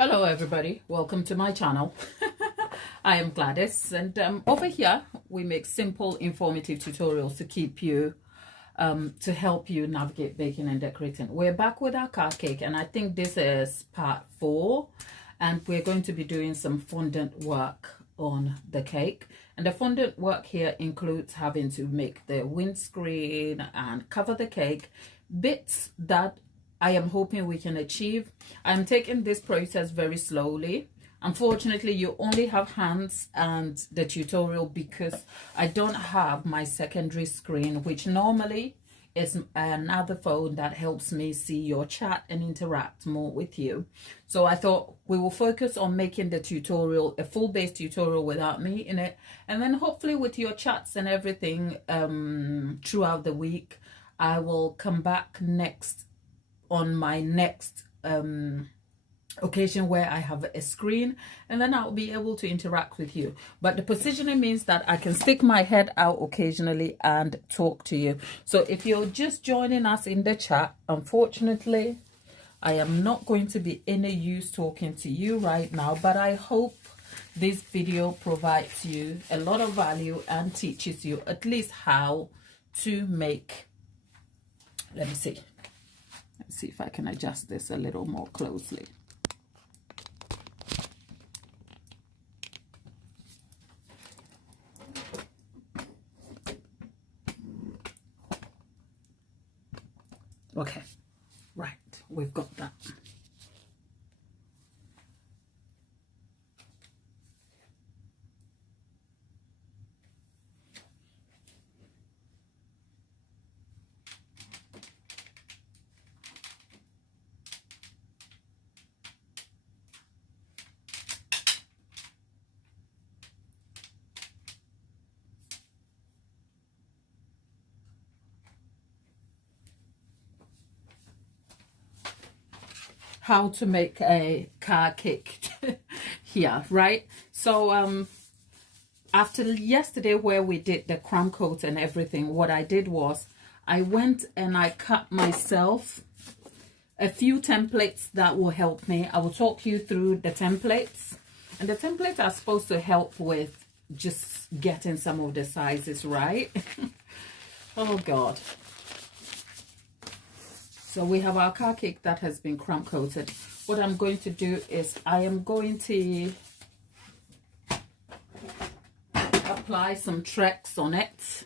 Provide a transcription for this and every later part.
Hello everybody, welcome to my channel. I am Gladys, and over here we make simple informative tutorials to keep you to help you navigate baking and decorating. We're back with our card cake, and I think this is part 4, and we're going to be doing some fondant work on the cake. And the fondant work here includes having to make the windscreen and cover the cake, bits that I am hoping we can achieve. I'm taking this process very slowly. Unfortunately, you only have hands and the tutorial because I don't have my secondary screen, which normally is another phone that helps me see your chat and interact more with you. So I thought we will focus on making the tutorial a full base tutorial without me in it, and then hopefully with your chats and everything throughout the week, I will come back next on my next occasion where I have a screen, and then I'll be able to interact with you. But the positioning means that I can stick my head out occasionally and talk to you. So if you're just joining us in the chat, unfortunately I am not going to be any use talking to you right now, but I hope this video provides you a lot of value and teaches you at least how to make, let me see if I can adjust this a little more closely. Okay, right, we've got that. How to make a card cake here, right? So after yesterday where we did the crumb coat and everything, what I did was I went and I cut myself a few templates that will help me. I will talk you through the templates, and the templates are supposed to help with just getting some of the sizes right. Oh God. So we have our card cake that has been crumb coated. What I'm going to do is I am going to apply some Trex on it,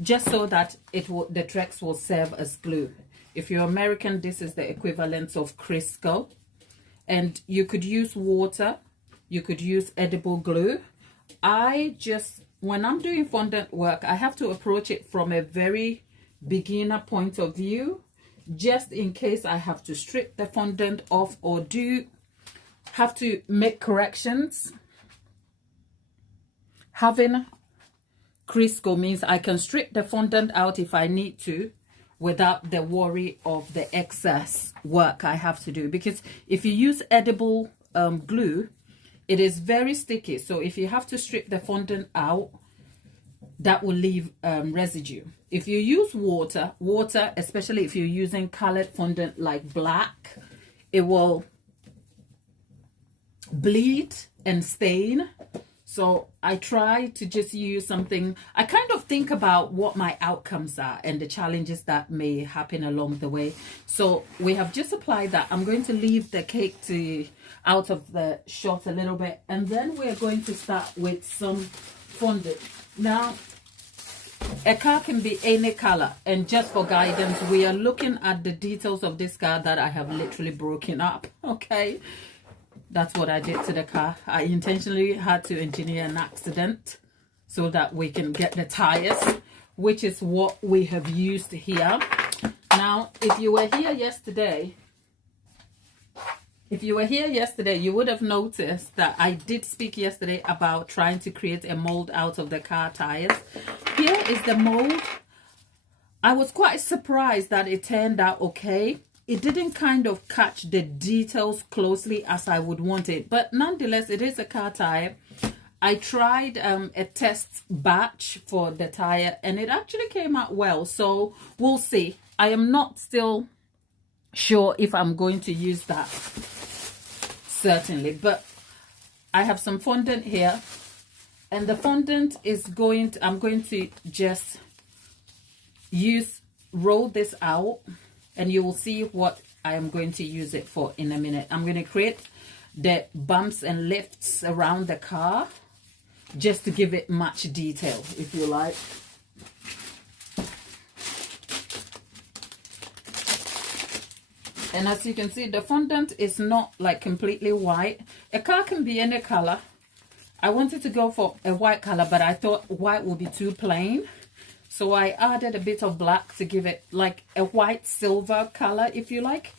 just so that the Trex will serve as glue. If you're American, this is the equivalent of Crisco, and you could use water, you could use edible glue. When I'm doing fondant work, I have to approach it from a very beginner point of view, just in case I have to strip the fondant off or have to make corrections. Having Crisco means I can strip the fondant out if I need to without the worry of the excess work I have to do. Because if you use edible glue, it is very sticky. So if you have to strip the fondant out, that will leave residue. If you use water, especially if you're using colored fondant like black, it will bleed and stain. So I try to just use something. I kind of think about what my outcomes are and the challenges that may happen along the way. So we have just applied that. I'm going to leave the cake out of the shot a little bit, and then we're going to start with some fondant. Now, a card can be any color, and just for guidance, we are looking at the details of this card that I have literally broken up. Okay, that's what I did to the card. I intentionally had to engineer an accident so that we can get the tires, which is what we have used here. Now, if you were here yesterday, you would have noticed that I did speak yesterday about trying to create a mold out of the car tires. Here is the mold. I was quite surprised that it turned out okay. It didn't kind of catch the details closely as I would want it, but nonetheless, it is a car tire. I tried a test batch for the tire, and it actually came out well. So we'll see. I am not still sure if I'm going to use that. certainly. But I have some fondant here, and the fondant is I'm going to just roll this out, and you will see what I am going to use it for in a minute. I'm going to create the bumps and lifts around the car just to give it much detail, if you like. And as you can see, the fondant is not like completely white. A car can be any color. I wanted to go for a white color, but I thought white would be too plain. So I added a bit of black to give it like a white silver color, if you like.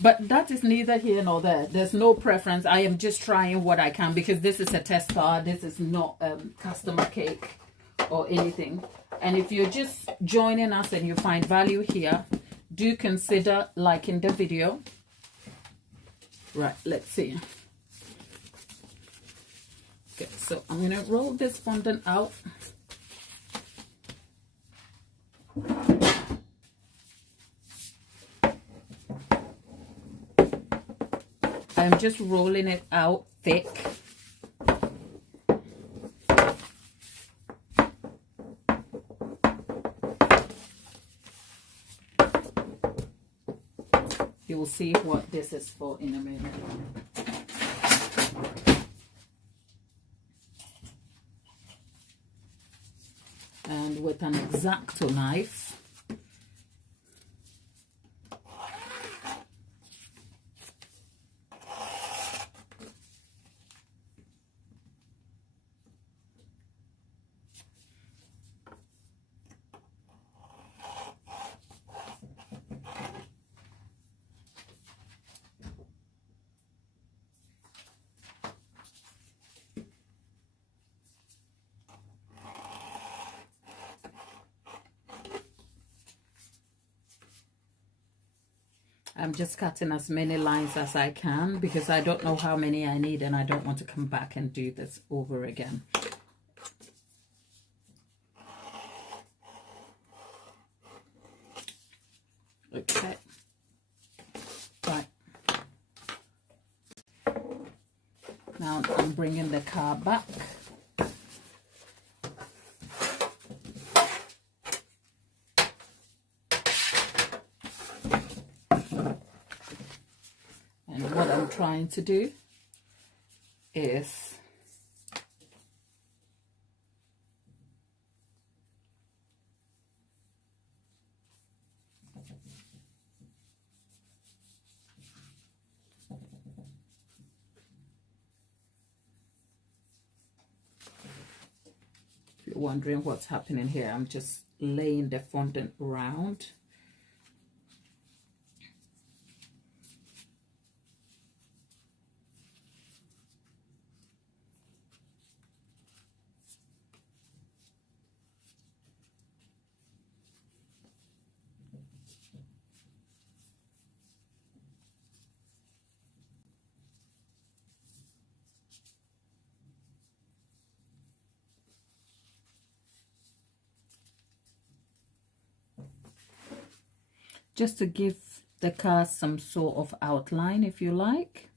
But that is neither here nor there. There's no preference. I am just trying what I can, because this is a test car. This is not customer cake or anything. And if you're just joining us and you find value here, do consider liking the video. Right, let's see. Okay, so I'm going to roll this fondant out. I'm just rolling it out thick. You will see what this is for in a minute. And with an X-Acto knife, I'm just cutting as many lines as I can, because I don't know how many I need and I don't want to come back and do this over again. Okay. Right. Now I'm bringing the car back. And what I'm trying to do is if you're wondering what's happening here, I'm just laying the fondant around. Just to give the car some sort of outline, if you like.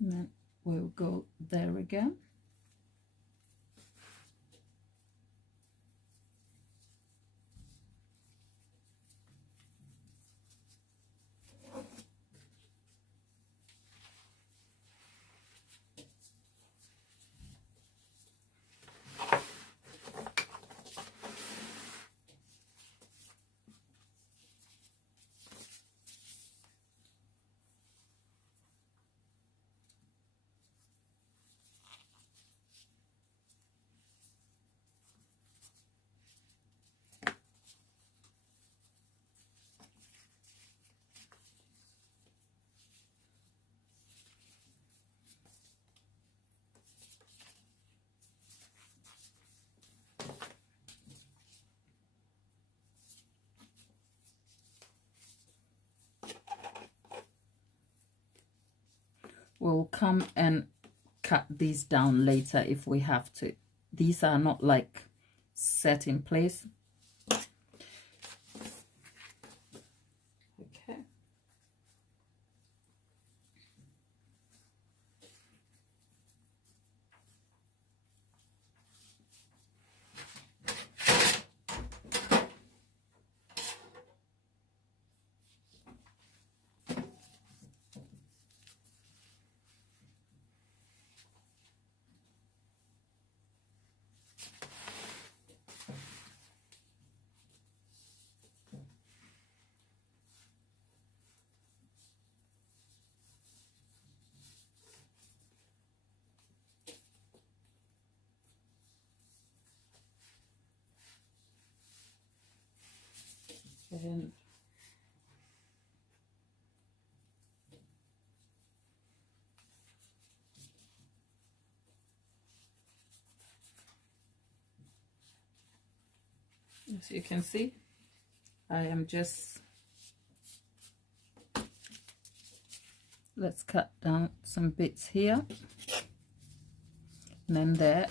And then we'll go there again. We'll come and cut these down later if we have to. These are not like set in place. Okay. And as you can see, I am just, let's cut down some bits here and then there.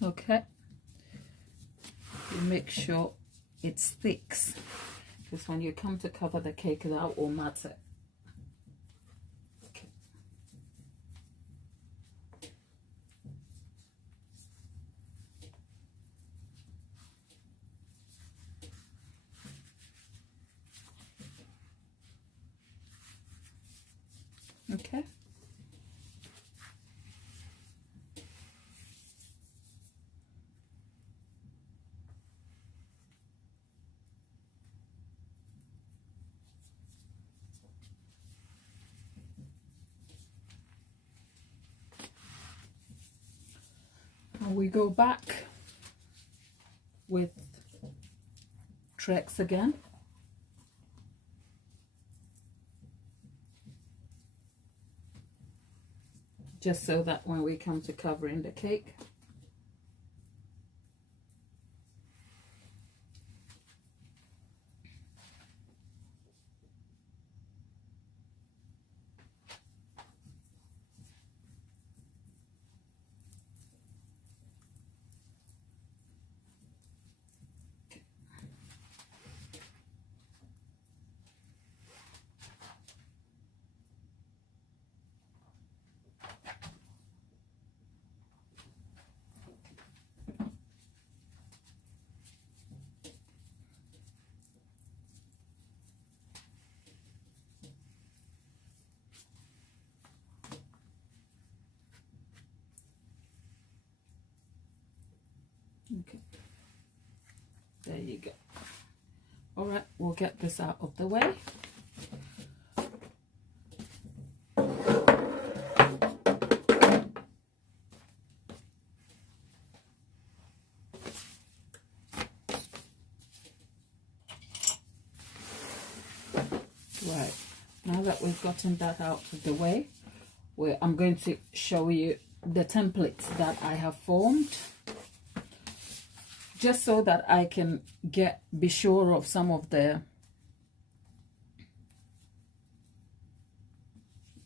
Okay, you make sure it sticks, because when you come to cover the cake, that will matter. Okay. Okay. We go back with Trex again. Just so that when we come to covering the cake, okay, there you go. All right, we'll get this out of the way. Right, now that we've gotten that out of the way, I'm going to show you the templates that I have formed, just so that I can be sure of some of the,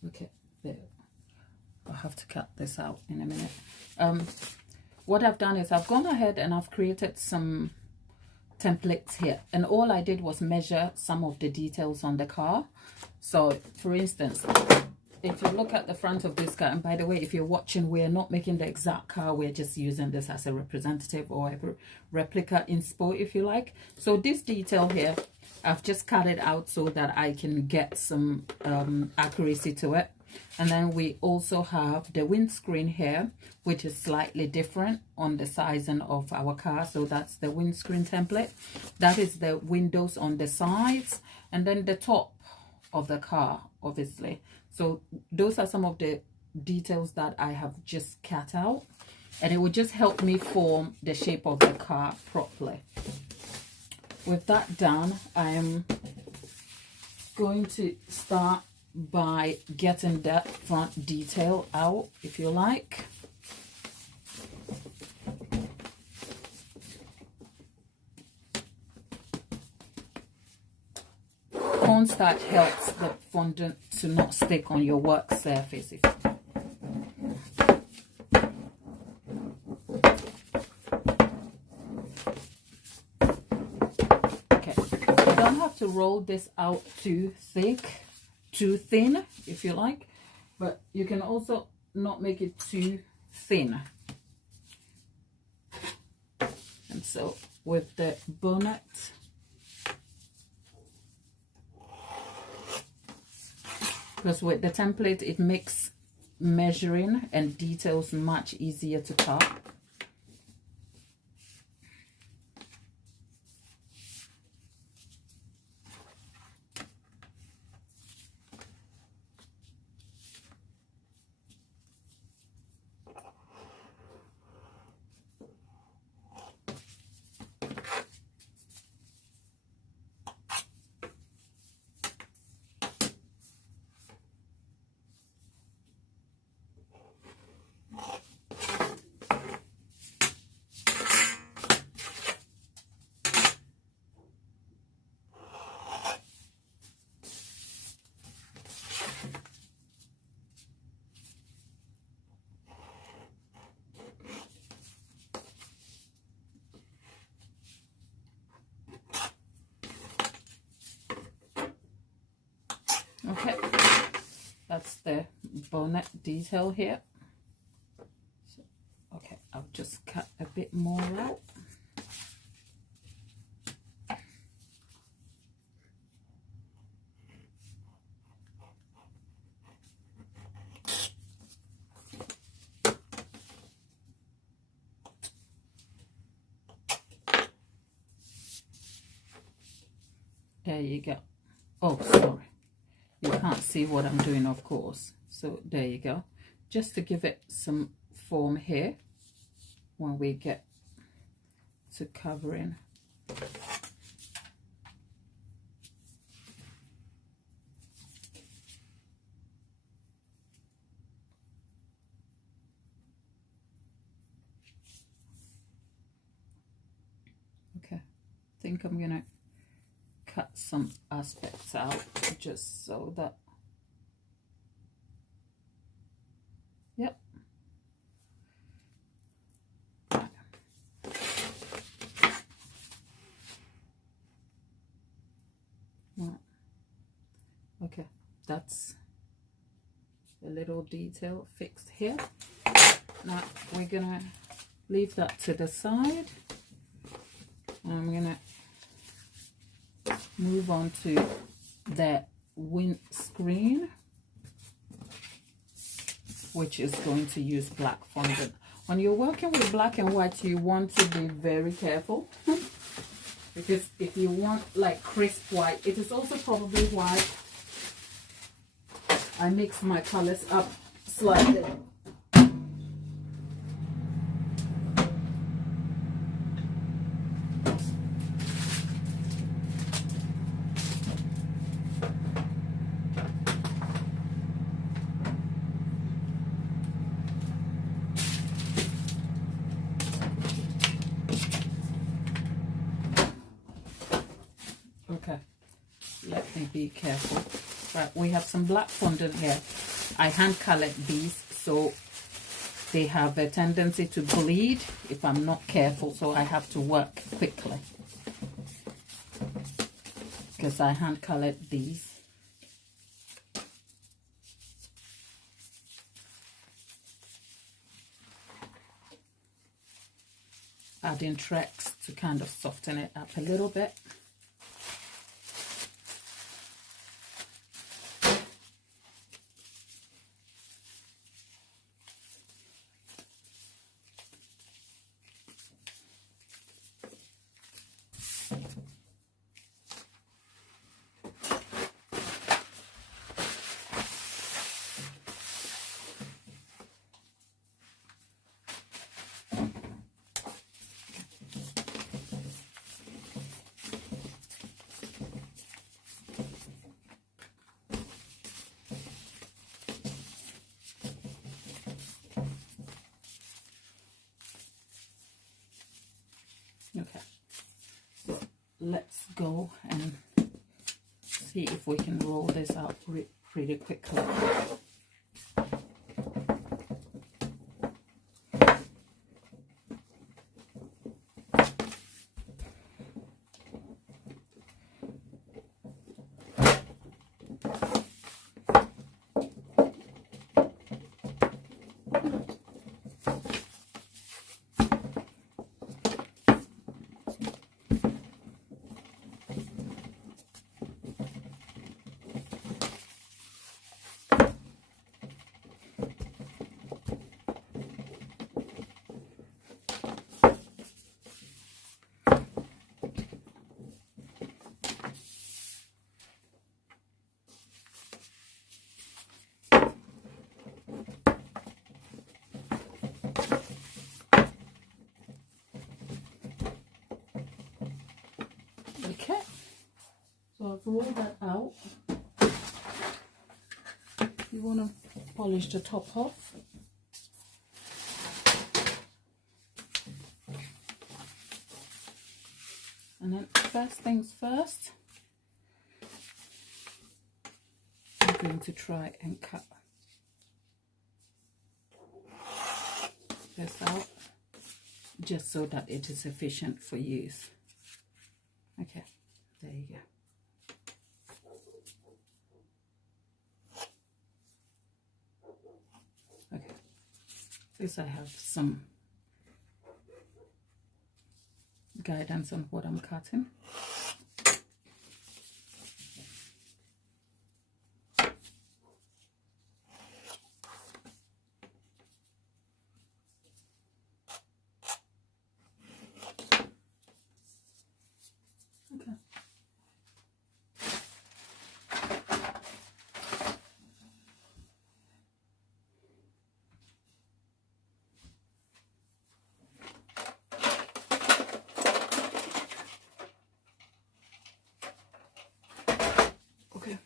okay, there. I'll have to cut this out in a minute. What I've done is I've gone ahead and I've created some templates here, and all I did was measure some of the details on the car. So for instance, if you look at the front of this car, and by the way, if you're watching, we're not making the exact car, we're just using this as a representative or a replica inspo, if you like. So this detail here, I've just cut it out so that I can get some accuracy to it. And then we also have the windscreen here, which is slightly different on the sizing of our car. So that's the windscreen template. That is the windows on the sides, and then the top of the car, obviously. So those are some of the details that I have just cut out, and it will just help me form the shape of the car properly. With that done, I am going to start by getting that front detail out if you like. Cornstarch helps the fondant to not stick on your work surface. Okay, you don't have to roll this out too thin if you like, but you can also not make it too thin. And so with the bonnet, because with the template it makes measuring and details much easier to cut. Okay, that's the bonnet detail here. So, okay, I'll just cut a bit more out. There you go. Oh, sorry. You can't see what I'm doing, of course. So there you go. Just to give it some form here when we get to covering. Okay, I think I'm gonna cut some aspects out just so that, yep. Okay, that's a little detail fixed here. Now we're gonna leave that to the side. I'm gonna move on to the windscreen, which is going to use black fondant. When you're working with black and white, you want to be very careful because if you want like crisp white, it is also probably why I mix my colors up slightly. Okay, let me be careful. Right, we have some black fondant here. I hand colored these, so they have a tendency to bleed if I'm not careful, so I have to work quickly because I hand colored these. Adding tracks to kind of soften it up a little bit. let's go and see if we can roll this out pretty quickly. Okay, so I've rolled that out. You want to polish the top off. And then first things first, I'm going to try and cut this out just so that it is efficient for use. Okay, there you go. Okay, this I have some guidance on what I'm cutting. Okay. Okay,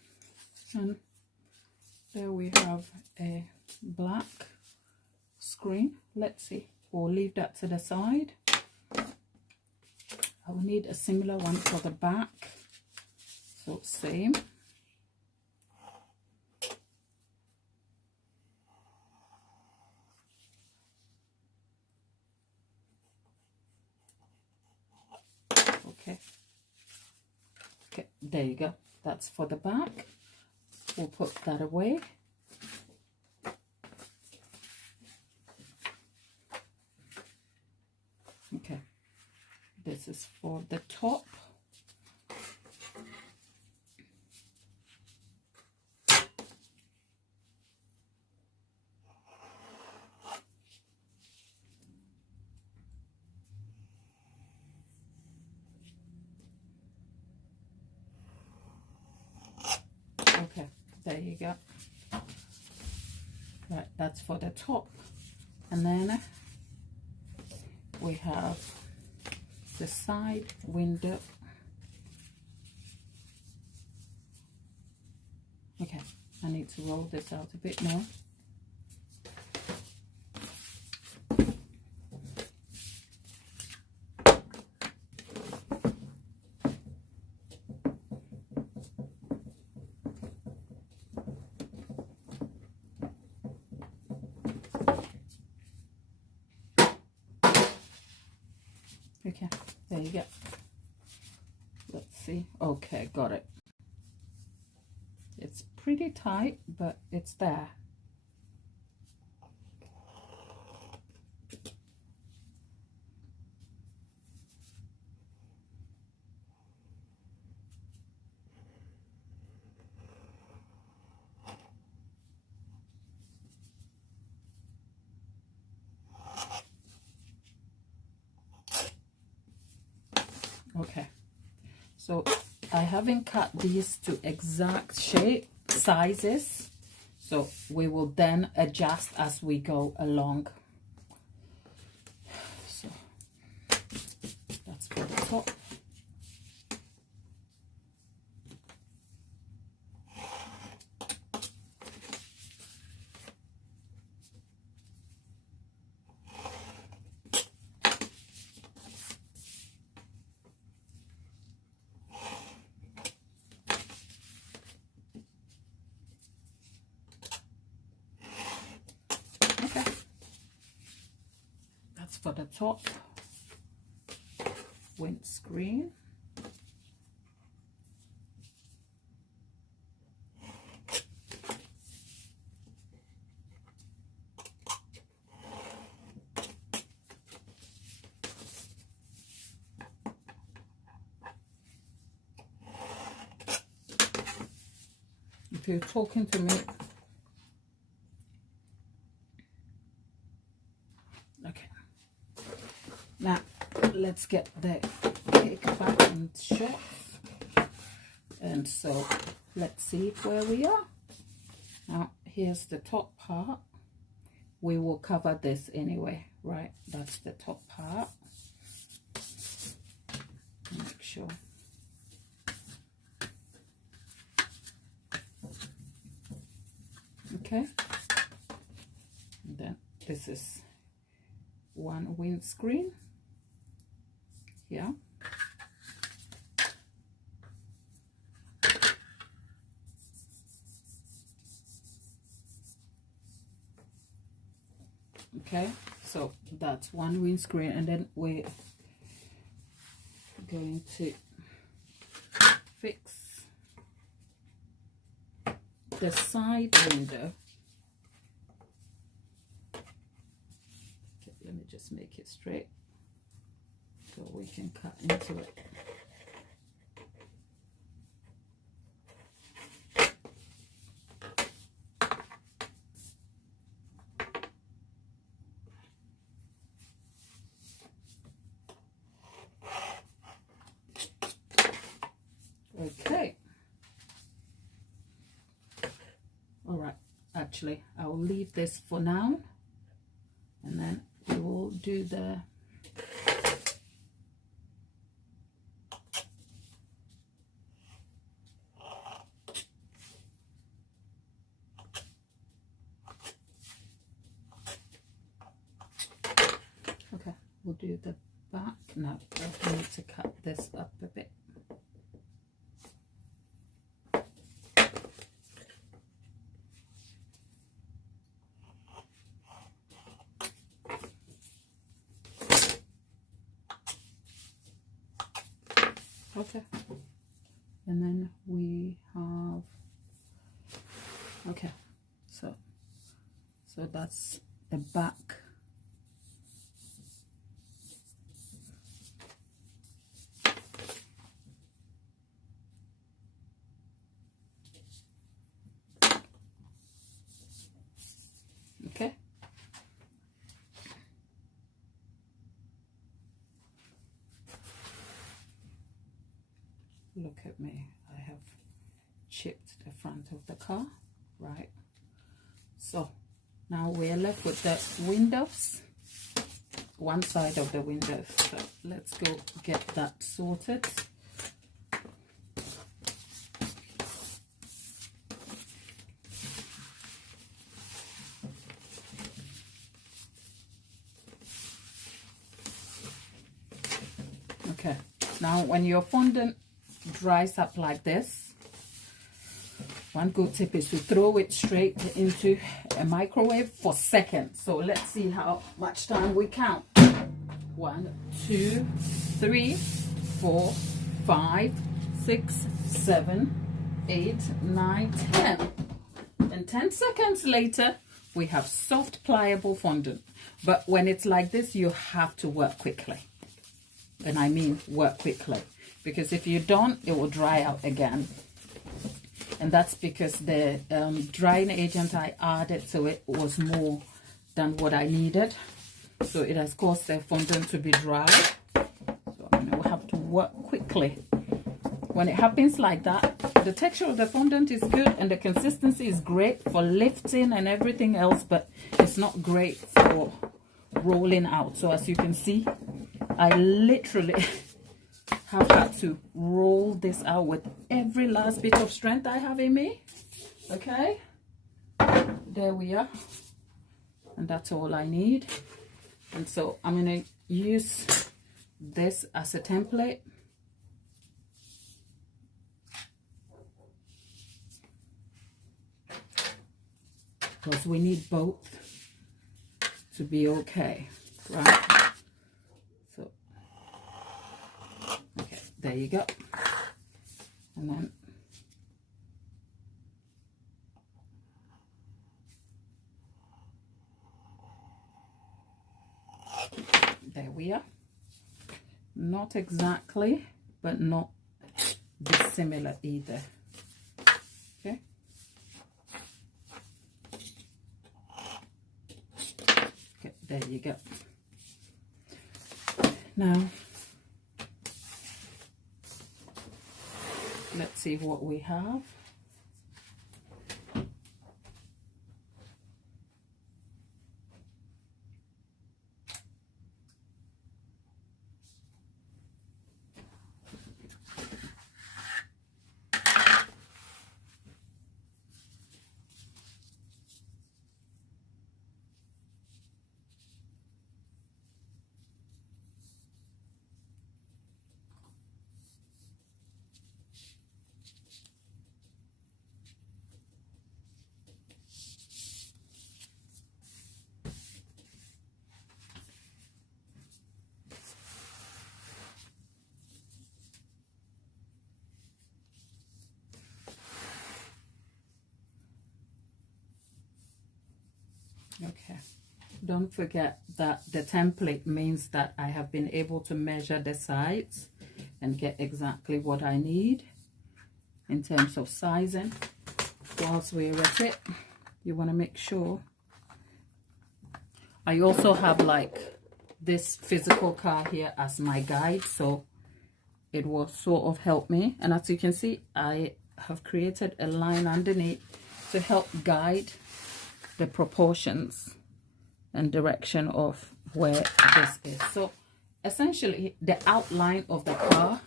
and there we have a black screen. Let's see, we'll leave that to the side. I will need a similar one for the back, so same. Okay, there you go. That's for the back. We'll put that away. Okay, this is for the top. Okay, there you go. Right, that's for the top. And then we have the side window. Okay, I need to roll this out a bit more. Okay, there you go. Let's see. Okay, got it. It's pretty tight, but it's there. Okay, so I haven't cut these to exact shape sizes, so we will then adjust as we go along. So that's for the top. for the top windscreen. If you're talking to me, okay. Now let's get the cake back in shot. And so let's see where we are. Now here's the top part. We will cover this anyway, right? That's the top part. Make sure. Okay, and then this is one windscreen here. Okay, so that's one windscreen, and then we're going to fix the side window. Okay, let me just make it straight so we can cut into it. Okay. All right, actually I'll leave this for now, and then we will do the we'll do the back. Now I need to cut this up a bit. Okay, and then we have, okay, so that's the back. Okay, look at me, I have chipped the front of the car, right? So now we're left with the windows, one side of the windows. So let's go get that sorted. Okay, now when your fondant dries up like this, one good tip is to throw it straight into a microwave for seconds. So let's see how much time we count. 1, 2, 3, 4, 5, 6, 7, 8, 9, 10. And 10 seconds later, we have soft, pliable fondant. But when it's like this, you have to work quickly. And I mean work quickly. Because if you don't, it will dry out again. And that's because the drying agent I added to it was more than what I needed. So it has caused the fondant to be dry. So we'll have to work quickly. When it happens like that, the texture of the fondant is good and the consistency is great for lifting and everything else, but it's not great for rolling out. So as you can see, I literally have had to roll this out with every last bit of strength I have in me. Okay, there we are, and that's all I need. And so I'm going to use this as a template. Because we need both to be okay, right? you go. And then there we are. Not exactly, but not dissimilar either. Okay. Okay, there you go. Now, let's see what we have. Okay, don't forget that the template means that I have been able to measure the sides and get exactly what I need in terms of sizing. Whilst we're at it, you want to make sure. I also have like this physical car here as my guide, so it will sort of help me. And as you can see, I have created a line underneath to help guide the proportions and direction of where this is. So essentially the outline of the car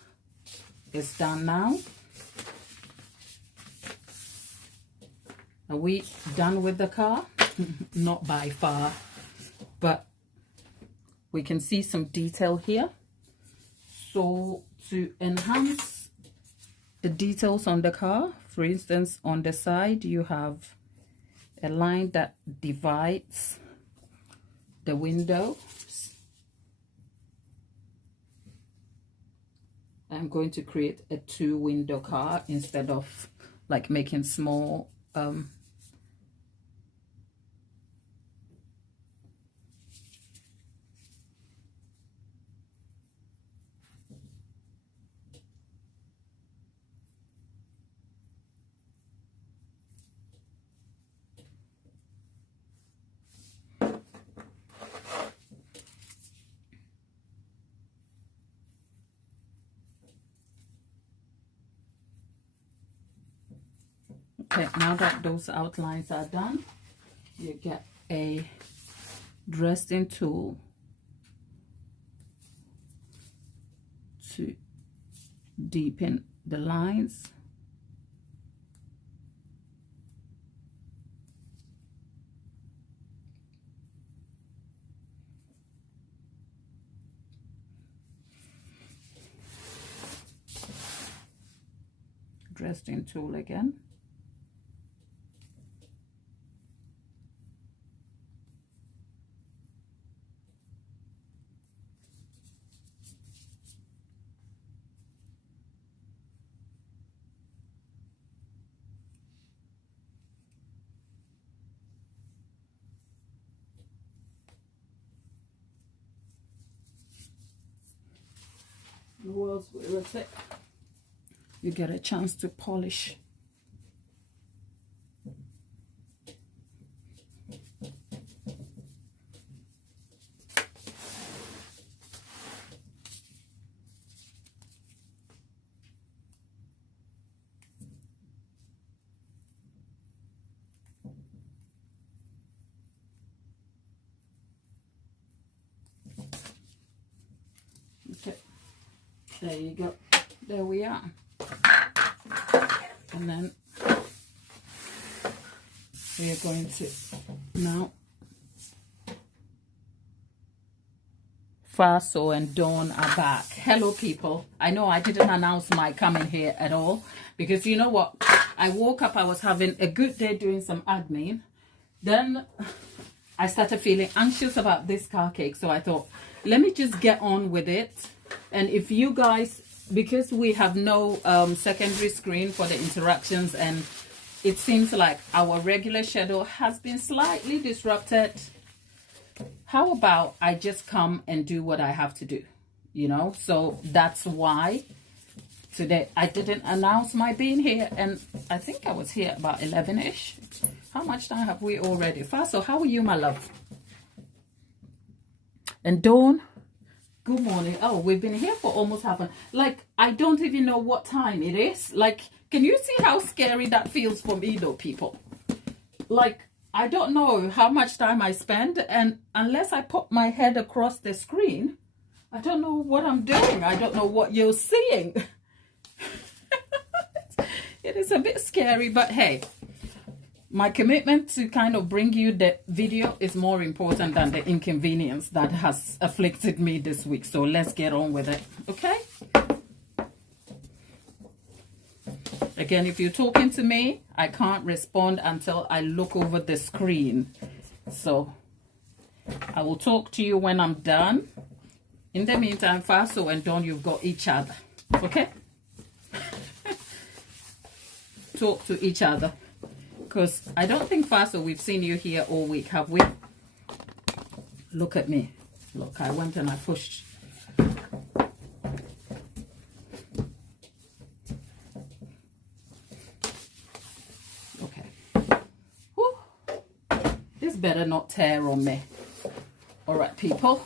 is done now. Are we done with the car? Not by far, but we can see some detail here. So to enhance the details on the car, for instance, on the side you have a line that divides the windows. I'm going to create a 2-window car instead of like making small Okay, now that those outlines are done, you get a dressing tool to deepen the lines. Dressing tool again. Whilst we're at it, you get a chance to polish. Okay, there you go. There we are. And then we are going to now Faso and Dawn are back. Hello people. I know I didn't announce my coming here at all because you know what, I woke up, I was having a good day doing some admin, then I started feeling anxious about this car cake, so I thought let me just get on with it. And if you guys because we have no secondary screen for the interactions, and it seems like our regular schedule has been slightly disrupted. How about I just come and do what I have to do, you know? So that's why today I didn't announce my being here, and I think I was here about 11ish. How much time have we already? So how are you, my love? And Dawn, good morning. Oh, we've been here for almost half an, like, I don't even know what time it is. Like, can you see how scary that feels for me though, people? Like, I don't know how much time I spend, and unless I put my head across the screen, I don't know what I'm doing. I don't know what you're seeing. It is a bit scary, but hey, my commitment to kind of bring you the video is more important than the inconvenience that has afflicted me this week. So let's get on with it, okay? Again, if you're talking to me, I can't respond until I look over the screen. So I will talk to you when I'm done. In the meantime, Faso and Dawn, you've got each other, okay? Talk to each other. Because I don't think, Faso, we've seen you here all week, have we? Look at me. Look, I went and I pushed. Better not tear on me. All right, people,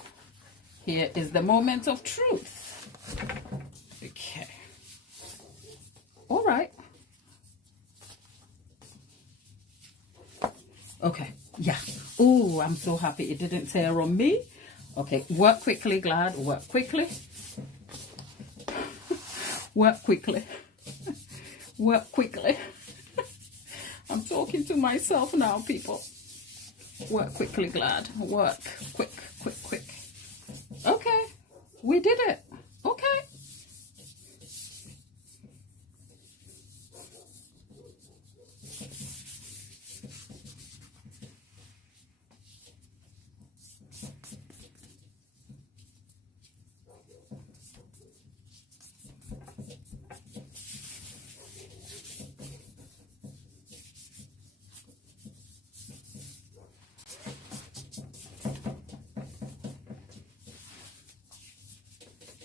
here is the moment of truth. Okay, all right, okay, yeah. Oh, I'm so happy it didn't tear on me. Okay, work quickly, Glad, work quickly. Work quickly. Work quickly. I'm talking to myself now, people. Work quickly, Glad. Work. Quick, quick, quick. Okay. We did it. Okay.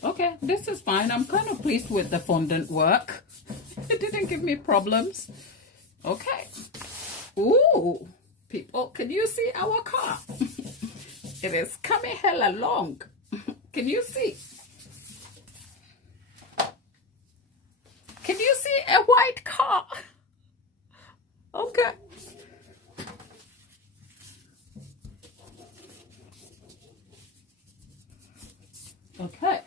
Okay, this is fine. I'm kind of pleased with the fondant work. It didn't give me problems. Okay. Ooh, people, can you see our car? It is coming hella long. Can you see? Can you see a white car? Okay. Okay.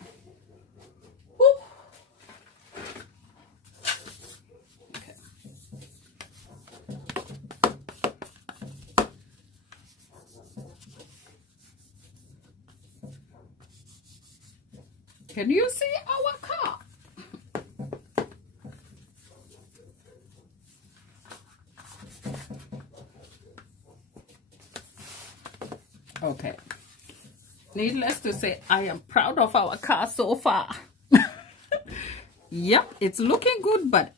Can you see our car? Okay. Needless to say, I am proud of our car so far. Yep, it's looking good, but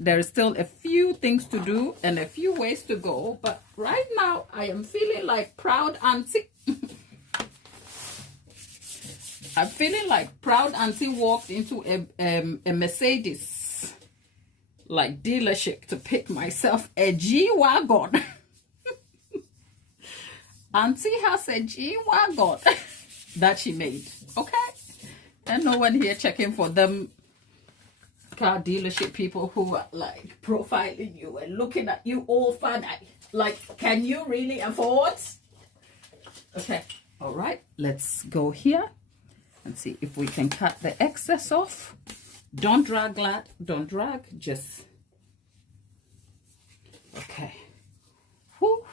there is still a few things to do and a few ways to go. But right now, I am feeling like proud auntie. I'm feeling like proud auntie walked into a Mercedes like dealership to pick myself a G-Wagon. Auntie has a G-Wagon that she made, okay? And no one here checking for them car dealership people who are like profiling you and looking at you all funny. Like, can you really afford? Okay, all right, let's go here and see if we can cut the excess off. Don't drag, Glad, don't drag, just, okay. Whew.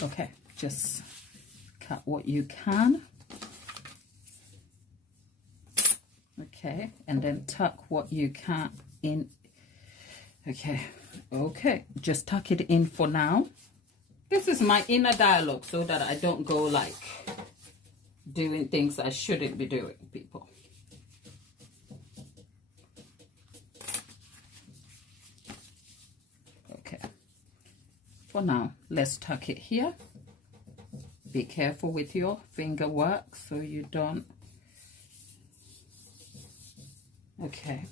Okay, just cut what you can. Okay, and then tuck what you can in. Okay, okay, just tuck it in for now. This is my inner dialogue so that I don't go like doing things I shouldn't be doing, people. Okay. For now, let's tuck it here. Be careful with your finger work so you don't. Okay.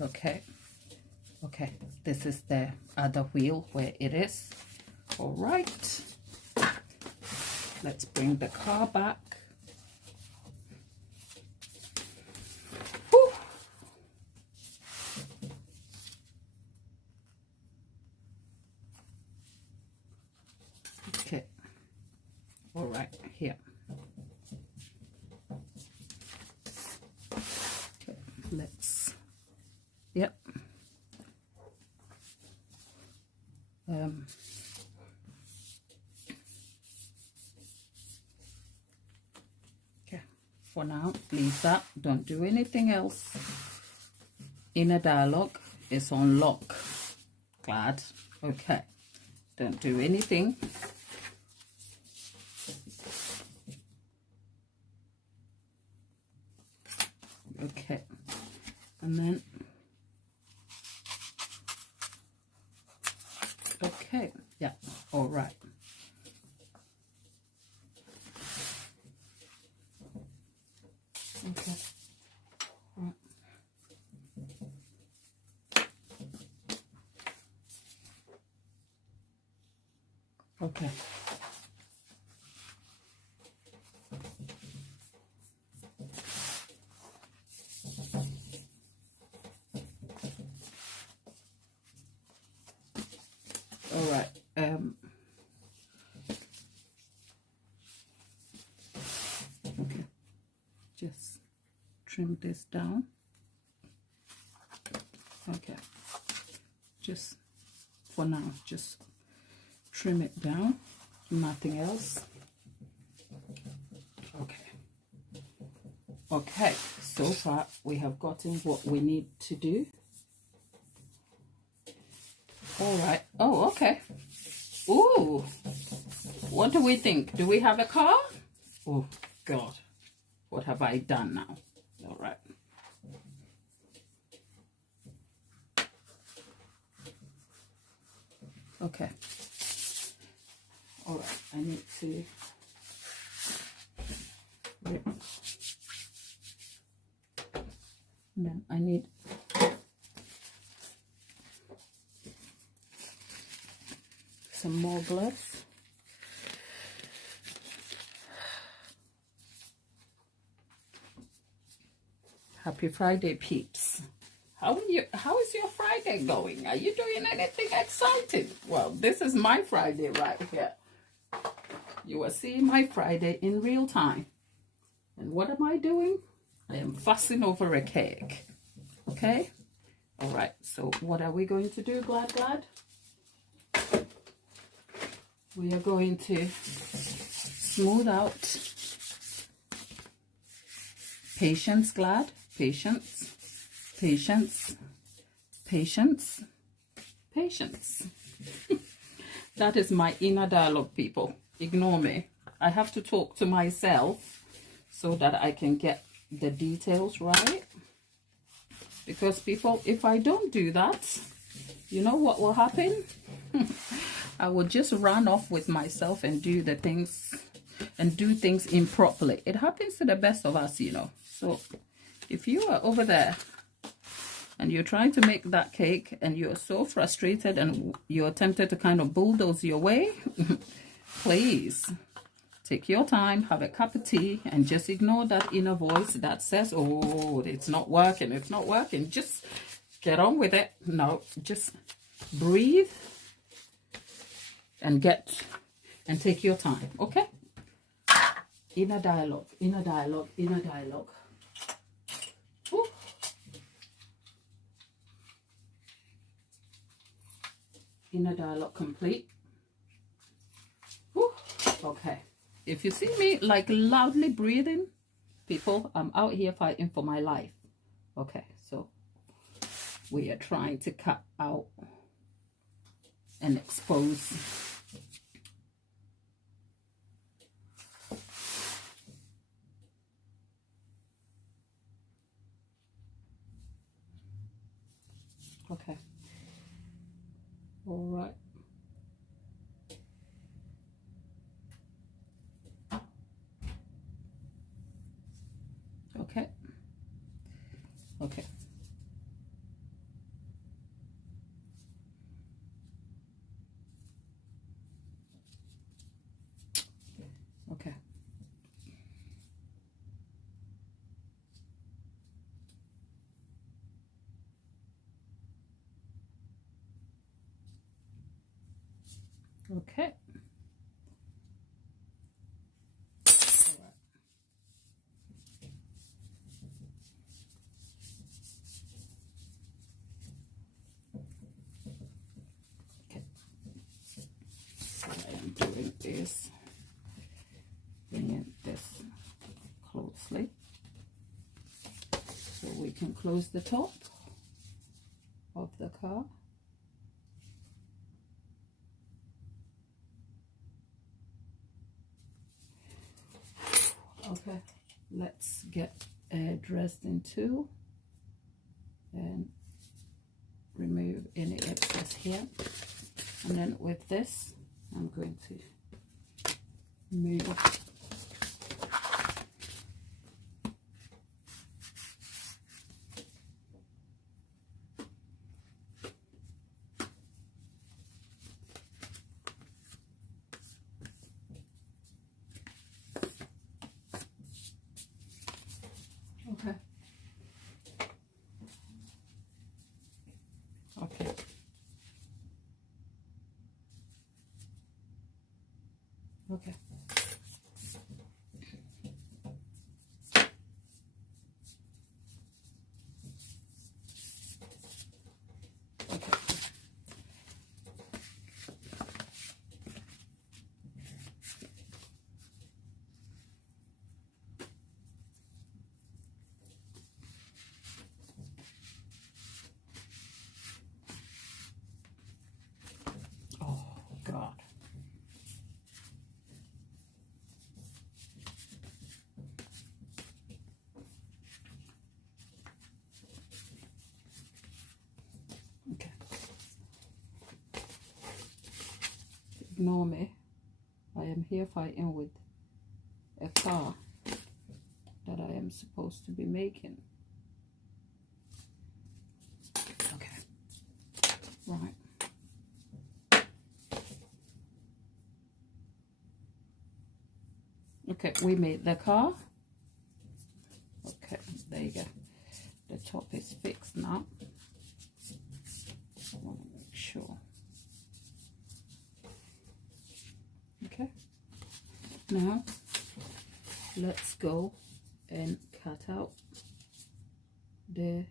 Okay. Okay, this is the other wheel where it is. All right. Let's bring the car back. Whew. Okay. All right, here. Okay, let's, yep. Okay, for now, leave that. Don't do anything else. Inner dialogue is on lock. Glad. Okay, don't do anything. Okay, and then, okay, yeah, all right. Okay. Right. Okay. All right. Okay. Just trim this down. Okay. Just for now, just trim it down. Nothing else. Okay. Okay. So far, we have gotten what we need to do. All right. Oh, okay. Ooh. What do we think? Do we have a car? Oh, God. What have I done now? All right. Okay. All right. I need to... Then I need... some more gloves. Happy Friday, peeps. How is your Friday going? Are you doing anything exciting? Well, this is my Friday right here. You are seeing my Friday in real time. And what am I doing? I am fussing over a cake. Okay? All right. So what are we going to do, Glad? We are going to smooth out. Patience, Glad. Patience. Patience. Patience. Patience. That is my inner dialogue, people. Ignore me. I have to talk to myself so that I can get the details right. Because, people, if I don't do that, you know what will happen? I will just run off with myself and do the things and do things improperly. It happens to the best of us, you know. So if you are over there and you're trying to make that cake and you're so frustrated and you're tempted to kind of bulldoze your way, please take your time, have a cup of tea, and just ignore that inner voice that says, oh, it's not working, it's not working. Just get on with it. No, just breathe and take your time, okay? Inner dialogue, inner dialogue, inner dialogue. Woo. Inner dialogue complete. Woo. Okay. If you see me like loudly breathing, people, I'm out here fighting for my life. Okay, so we are trying to cut out and expose. Okay. All right. Okay. Okay. Okay. Okay. What I am doing is bringing this closely so we can close the top of the car. Okay, let's get dressed in two and remove any excess here. And then with this, I'm going to move okay. Okay. Okay. Okay. Oh God. Okay. Ignore me. I am here fighting with a car that I am supposed to be making. Okay. Right. Okay, we made the car. Okay, there you go. The top is fixed now. I want to make sure. Okay. Now, let's go and cut out the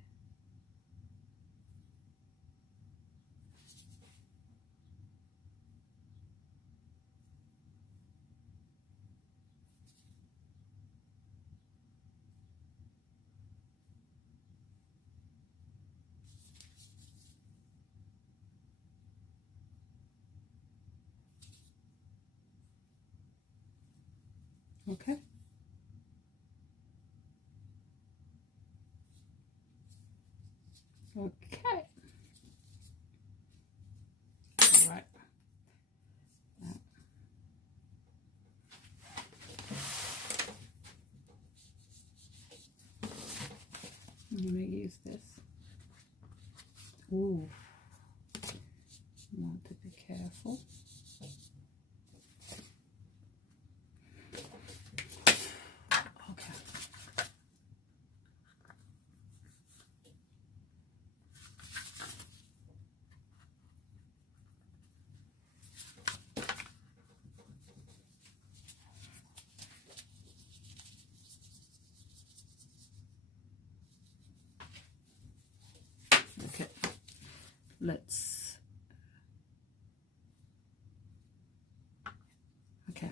okay. Okay. All right. I'm gonna use this. Ooh. Want to be careful. Okay. Okay. Let's. Okay.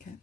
Okay.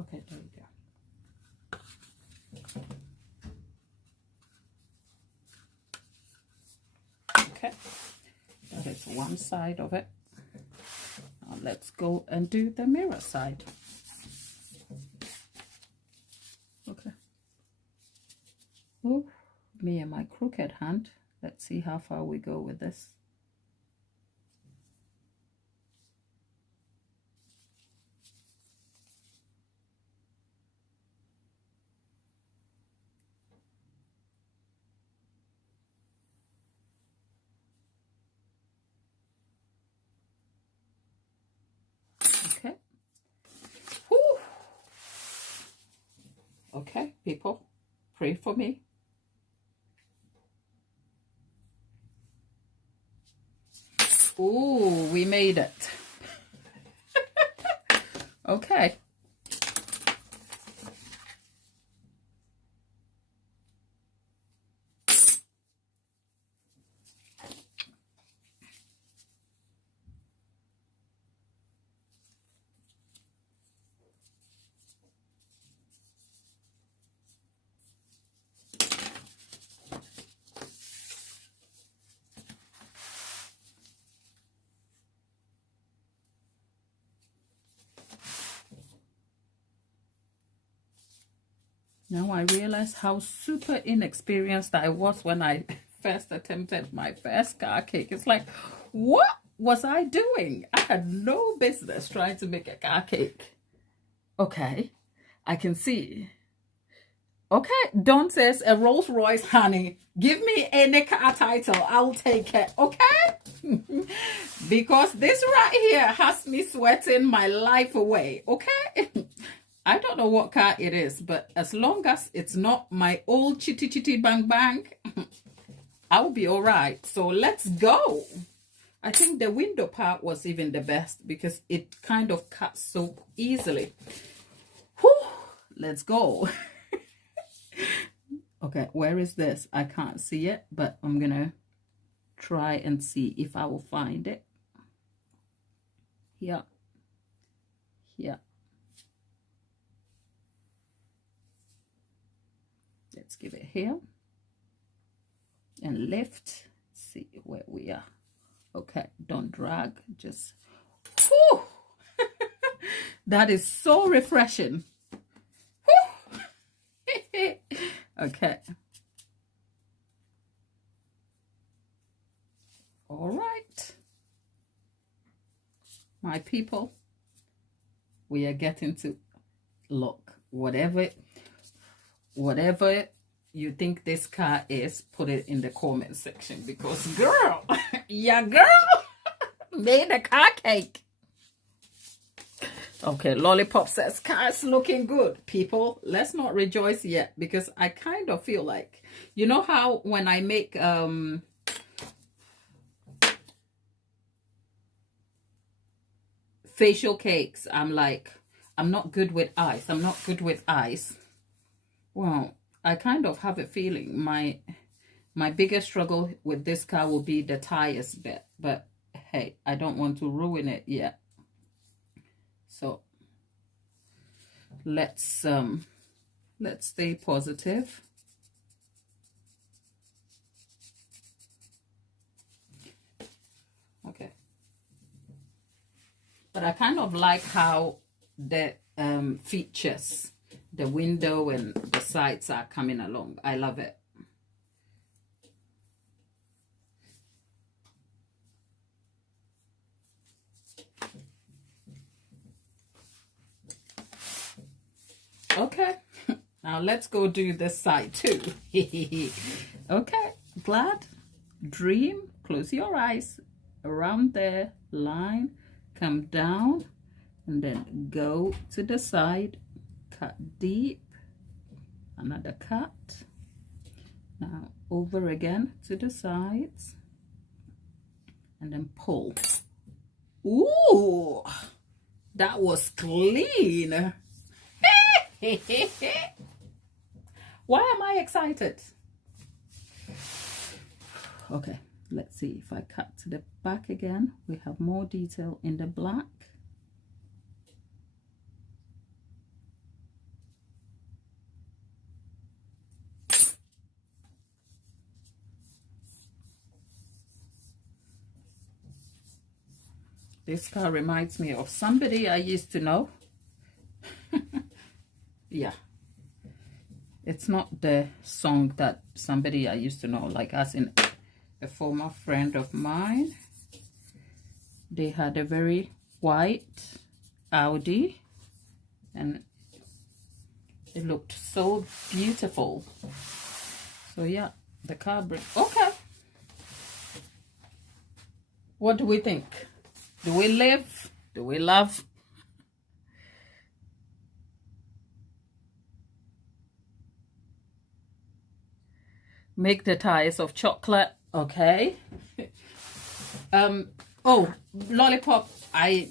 Okay, there you go. Okay, that is one side of it. Now let's go and do the mirror side. Okay. Oh, me and my crooked hand. Let's see how far we go with this. Okay. Whew. Okay, people, pray for me. Ooh, we made it. Okay. Now I realize how super inexperienced I was when I first attempted my first car cake. It's like, what was I doing? I had no business trying to make a car cake. Okay, I can see. Okay, Don says a Rolls Royce, honey. Give me any car title, I'll take it. Okay? Because this right here has me sweating my life away. Okay? I don't know what car it is, but as long as it's not my old chitty chitty bang bang, I'll be all right. So let's go. I think the window part was even the best because it kind of cuts so easily. Whew, let's go. Okay, where is this? I can't see it, but I'm gonna try and see if I will find it. Here. Here. Let's give it here and lift. See where we are. Okay, don't drag, just whew. That is so refreshing. Okay. All right, my people, we are getting to look. Whatever you think this car is, put it in the comment section, because girl, Yeah, girl. Made a car cake. Okay, Lollipop says, car's looking good. People, let's not rejoice yet, because I kind of feel like, you know how when I make facial cakes, I'm like, I'm not good with ice. I'm not good with ice. Well, I kind of have a feeling my biggest struggle with this car will be the tires bit, but hey, I don't want to ruin it yet. So let's stay positive. Okay. But I kind of like how the features, the window and the sides are coming along. I love it. Okay, now let's go do this side too. Okay, glad, dream, close your eyes, around there, line, come down, and then go to the side, cut deep, another cut. Now over again to the sides, and then pull. Ooh, that was clean. Why am I excited? Okay, let's see if I cut to the back again. We have more detail in the black. This car reminds me of somebody I used to know. Yeah, it's not the song that somebody I used to know, like as in a former friend of mine. They had a very white Audi and it looked so beautiful. So yeah, the car okay, what do we think? Do we live? Do we love? Make the tires of chocolate. Okay. Oh, Lollipop, I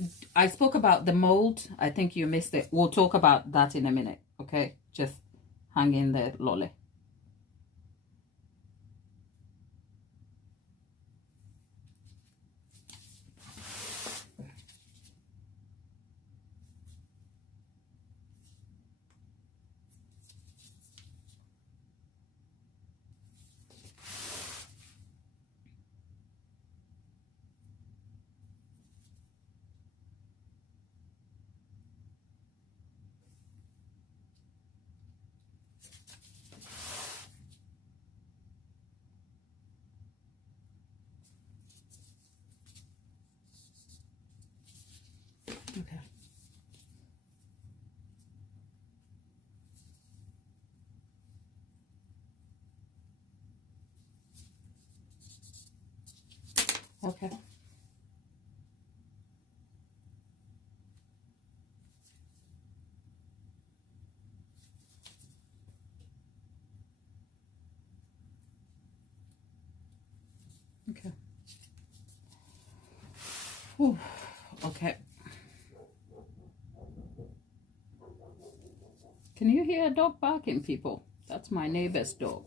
spoke about the mold. I think you missed it. We'll talk about that in a minute. Okay, just hang in there, Lolly. Okay. Okay. Okay. Whew. Okay. Can you hear a dog barking, people? That's my neighbor's dog.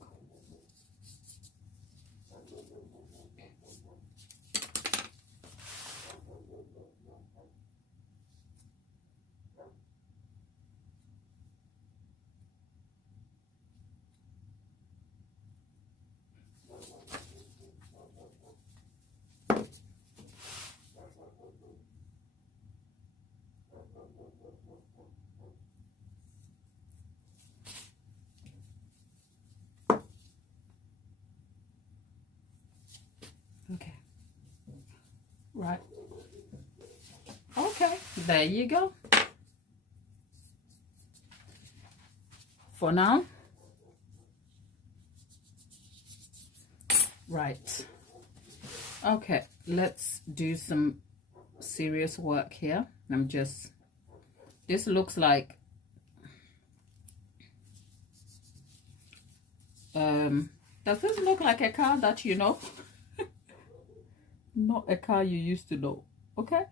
Okay. Right. Okay, there you go. For now. Right. Okay, let's do some serious work here. This looks like does this look like a car that you know? Not a car you used to know. Okay.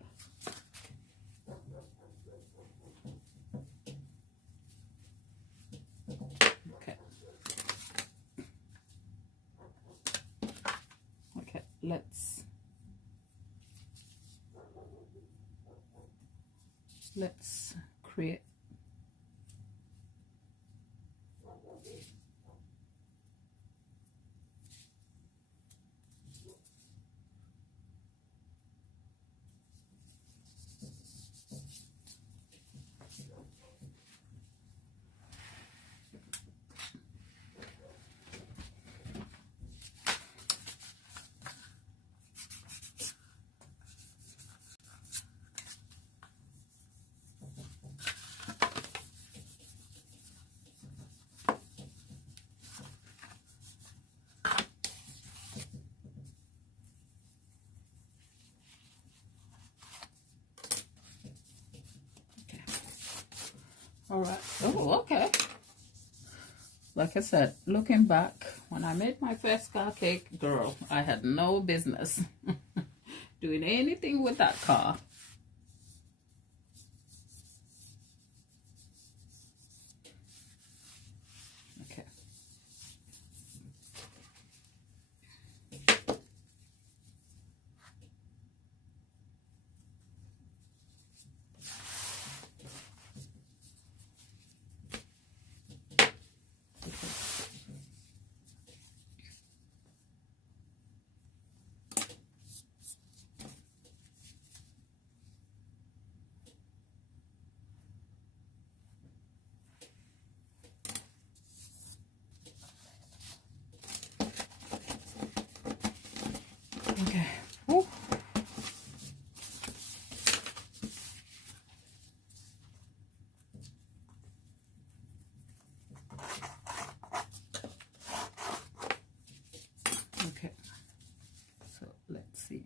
Okay. Okay, let's create. All right. Oh, okay. Like I said, looking back, when I made my first car cake, girl, I had no business doing anything with that car. Okay. Okay. Ooh. Okay. So let's see.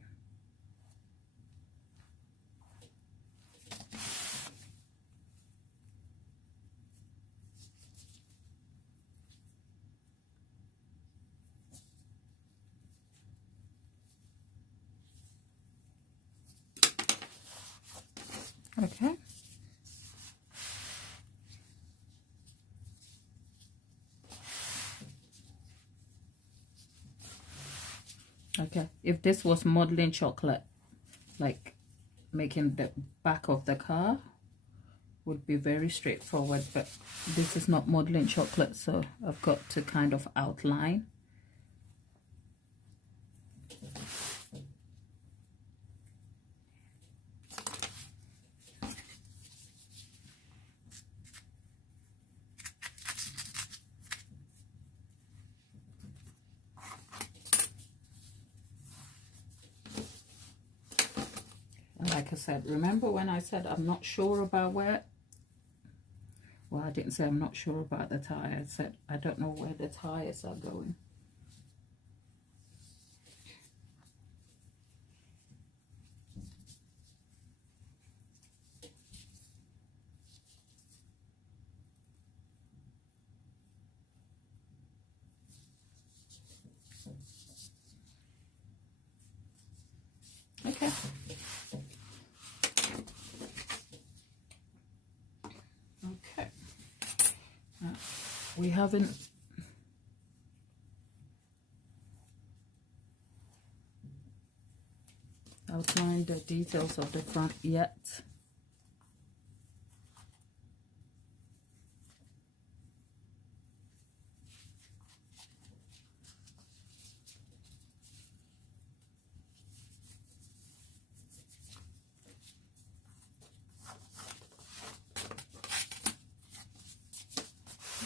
Okay. Okay. If this was modeling chocolate, like making the back of the car, would be very straightforward, but this is not modeling chocolate, so I've got to kind of outline. Like I said, remember when I said I'm not sure about where, well, I didn't say I'm not sure about the tie. I said I don't know where the tires are going. Okay. Okay. We haven't outlined the details of the front yet.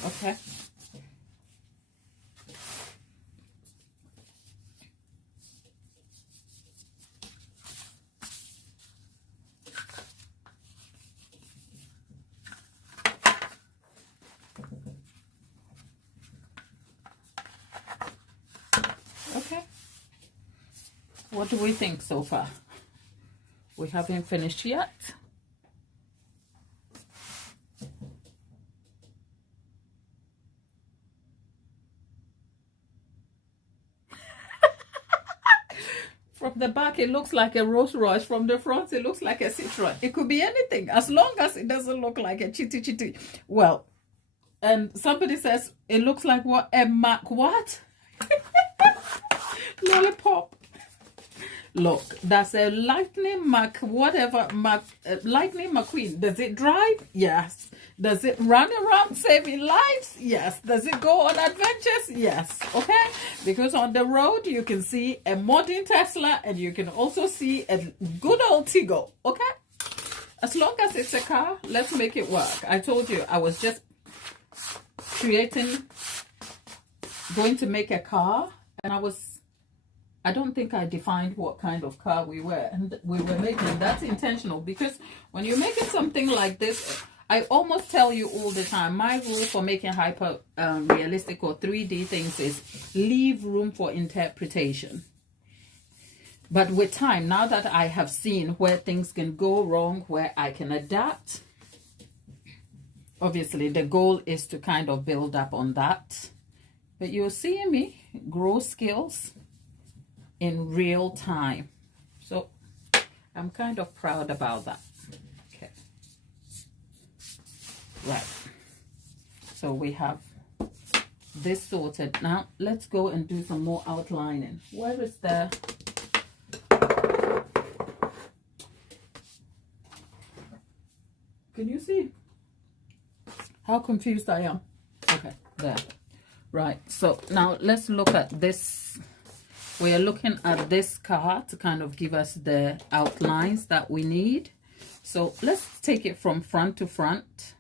Okay. Okay. What do we think so far? We haven't finished yet. From the back, it looks like a Rolls Royce. From the front, it looks like a Citroen. It could be anything, as long as it doesn't look like a chitty chitty. Well, and somebody says it looks like what? A Mac what? Lollipop. Look, that's a Lightning Mac, whatever, Lightning McQueen. Does it drive? Yes. Does it run around saving lives? Yes. Does it go on adventures? Yes. Okay? Because on the road, you can see a modern Tesla and you can also see a good old Tiggo. Okay? As long as it's a car, let's make it work. I told you I was just going to make a car, and I don't think I defined what kind of car we were making. That's intentional, because when you're making something like this, I almost tell you all the time, my rule for making hyper realistic or 3D things is leave room for interpretation. But with time, now that I have seen where things can go wrong, where I can adapt, obviously the goal is to kind of build up on that. But you're seeing me grow skills in real time, so I'm kind of proud about that. Okay, right, so we have this sorted. Now let's go and do some more outlining. Where is the can you see how confused I am? Okay, there. Right, so now let's look at this. We are looking at this card to kind of give us the outlines that we need. So let's take it from front to front.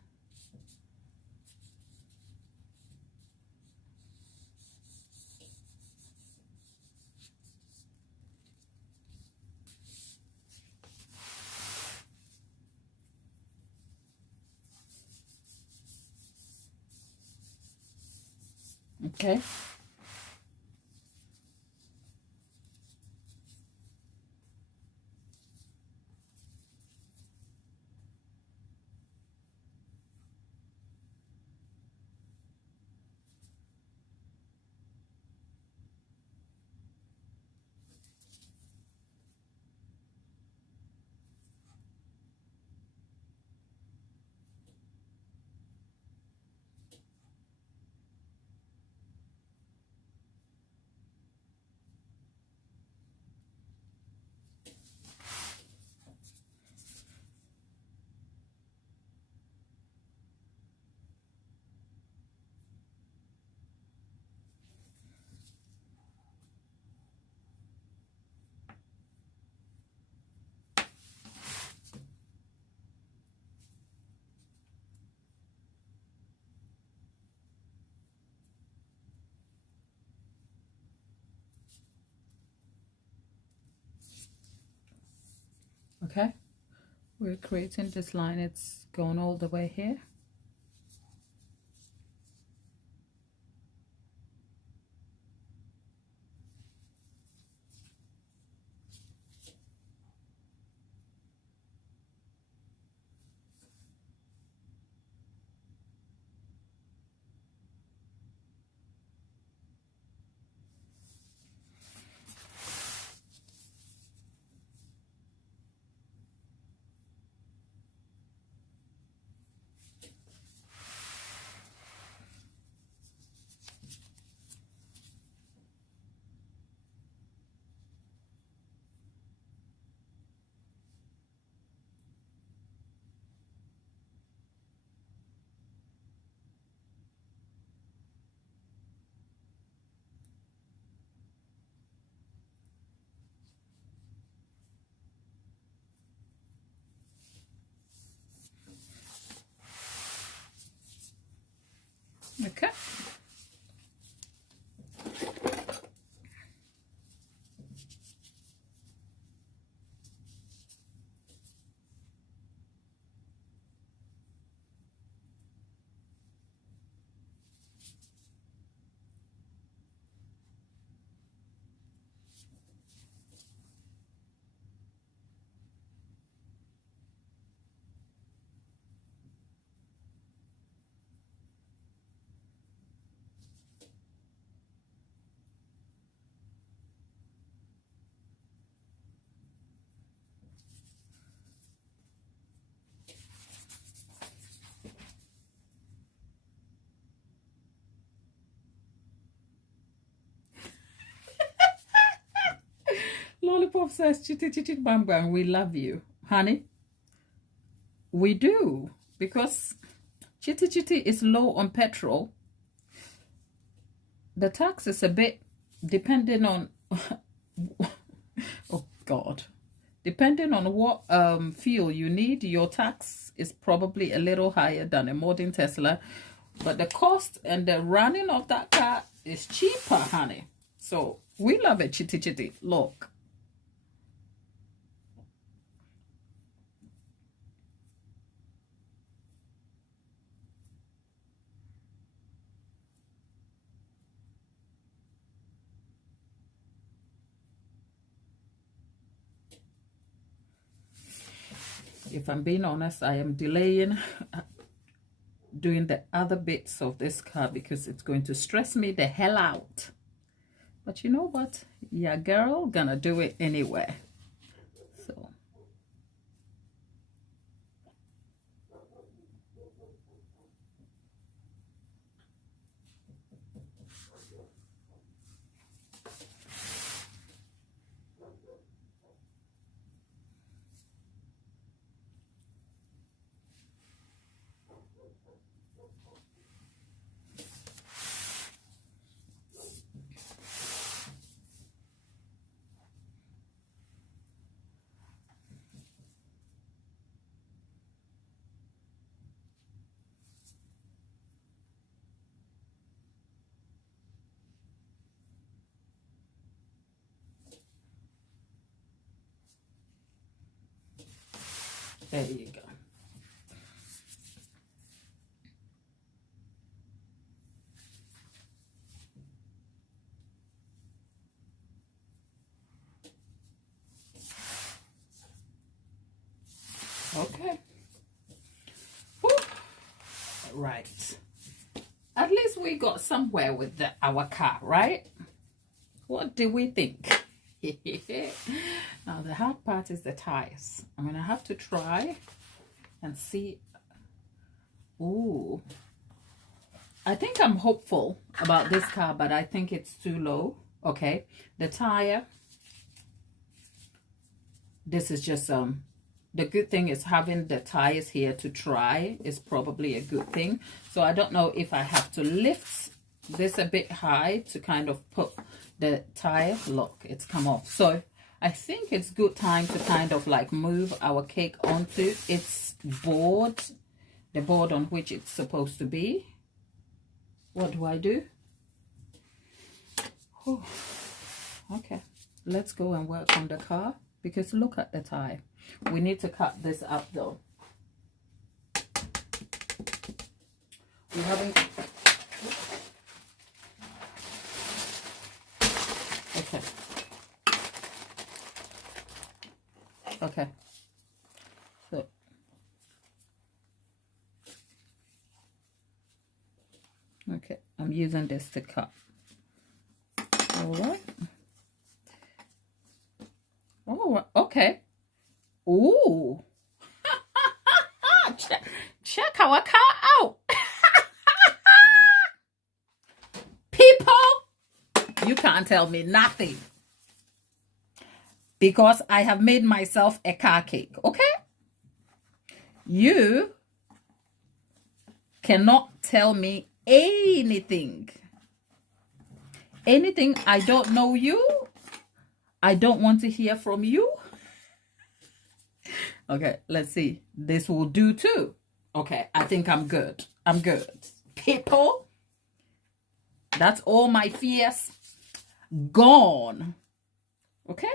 Okay. Okay, we're creating this line. It's going all the way here. Love says, Chitty Chitty Bang Bang, we love you. Honey, we do. Because Chitty Chitty is low on petrol. The tax is a bit, depending on, oh God, depending on what fuel you need, your tax is probably a little higher than a modern Tesla. But the cost and the running of that car is cheaper, honey. So we love it, Chitty Chitty. Look. If I'm being honest, I am delaying doing the other bits of this car because it's going to stress me the hell out. But you know what? Yeah, girl, gonna do it anyway. So. There you go. Okay. Whew. Right. At least we got somewhere with our car, right? What do we think? Now the hard part is the tires. I'm gonna have to try and see. Ooh, I think I'm hopeful about this car, but I think it's too low. Okay, the tire, this is just the good thing is having the tires here to try is probably a good thing. So I don't know if I have to lift this a bit high to kind of put the tire. Look, it's come off. So I think it's good time to kind of like move our cake onto its board, the board on which it's supposed to be. What do I do? Whew. Okay, let's go and work on the car because look at the tire. We need to cut this up though. We haven't. Okay. Okay. So. Okay, I'm using this to cut. All right. Oh, okay. Ooh. check our car out. People, you can't tell me nothing. Because I have made myself a car cake, okay? You cannot tell me anything. Anything, I don't know you. I don't want to hear from you. Okay, let's see. This will do too. Okay, I think I'm good. I'm good. People, that's all my fears gone. Okay?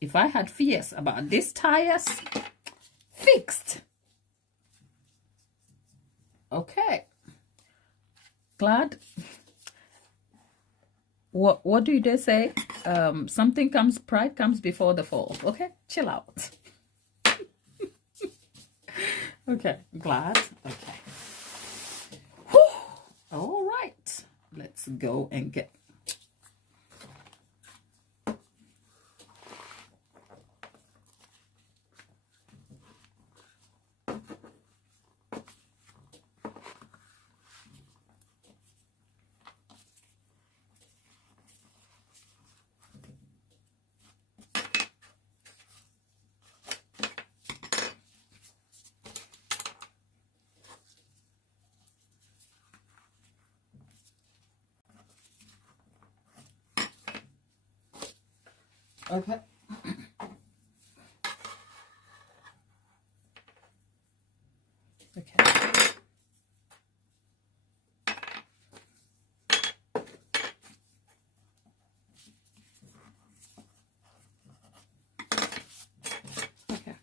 If I had fears about these tires, fixed. Okay. Glad. What do they say? Something comes, pride comes before the fall. Okay, chill out. Okay, glad. Okay. Whew. All right, let's go and get. Okay. Okay. Okay. Okay.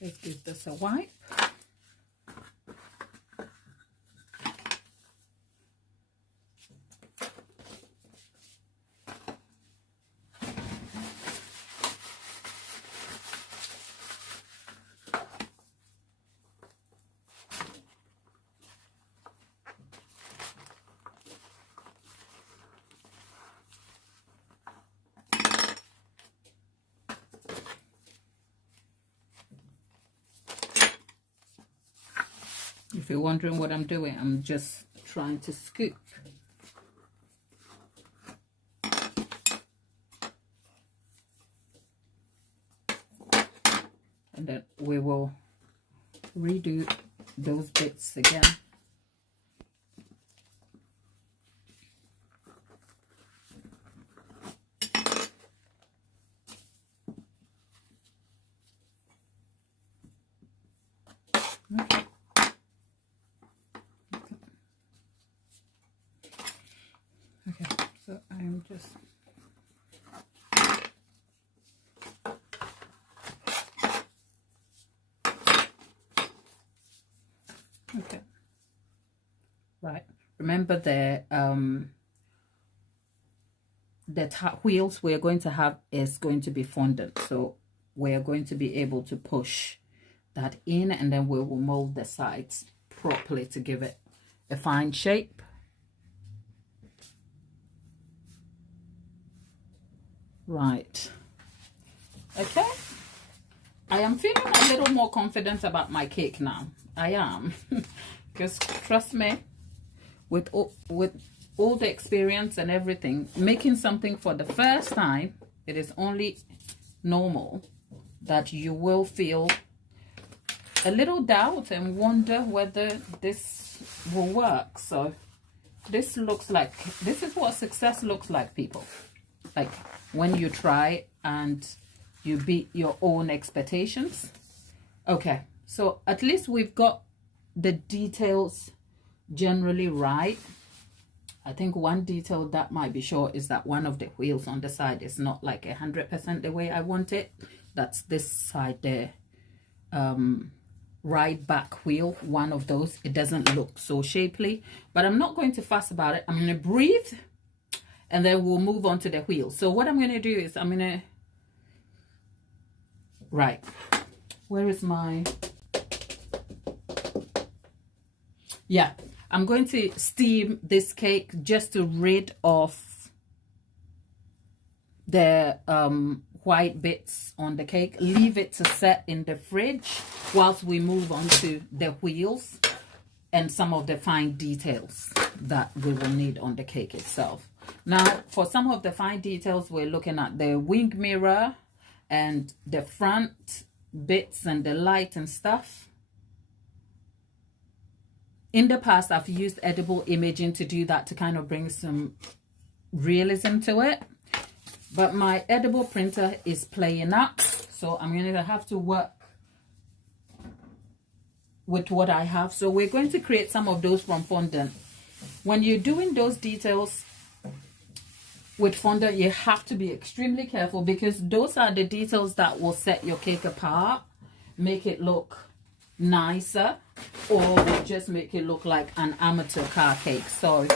Let's give this a wipe. If you're wondering what I'm doing, I'm just trying to scoop. And then we will redo those bits again. Okay. Okay, so I'm just okay. Right. Remember the wheels we're going to have is going to be fondant, so we're going to be able to push that in, and then we will mold the sides properly to give it a fine shape. Right. Okay. I am feeling a little more confident about my cake now. I am. Because trust me, with all the experience and everything, making something for the first time, it is only normal that you will feel a little doubt and wonder whether this will work. So this looks like, this is what success looks like, people. Like when you try and you beat your own expectations. Okay, so at least we've got the details generally right. I think one detail that might be short is that one of the wheels on the side is not like 100% the way I want it. That's this side there. Right back wheel, one of those. It doesn't look so shapely, but I'm not going to fuss about it. I'm going to breathe, and then we'll move on to the wheel. So what I'm going to do is I'm going to, right, where is my, yeah, I'm going to steam this cake just to rid of the white bits on the cake. Leave it to set in the fridge whilst we move on to the wheels and some of the fine details that we will need on the cake itself. Now, for some of the fine details, we're looking at the wing mirror and the front bits and the light and stuff. In the past, I've used edible imaging to do that, to kind of bring some realism to it. But my edible printer is playing up, so I'm going to have to work with what I have. So we're going to create some of those from fondant. When you're doing those details with fondant, you have to be extremely careful, because those are the details that will set your cake apart, make it look nicer, or just make it look like an amateur car cake. So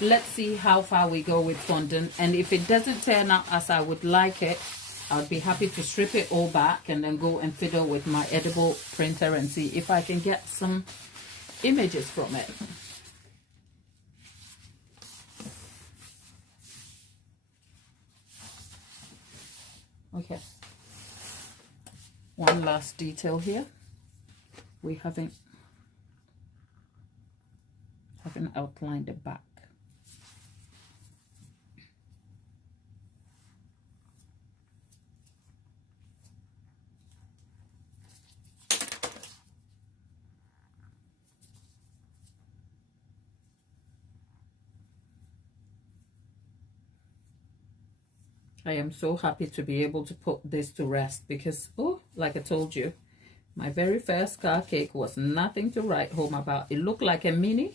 let's see how far we go with fondant, and if it doesn't turn out as I would like it, I'd be happy to strip it all back and then go and fiddle with my edible printer and see if I can get some images from it. Okay, one last detail here. We haven't outlined the back. I am so happy to be able to put this to rest because, oh, like I told you, my very first car cake was nothing to write home about. It looked like a mini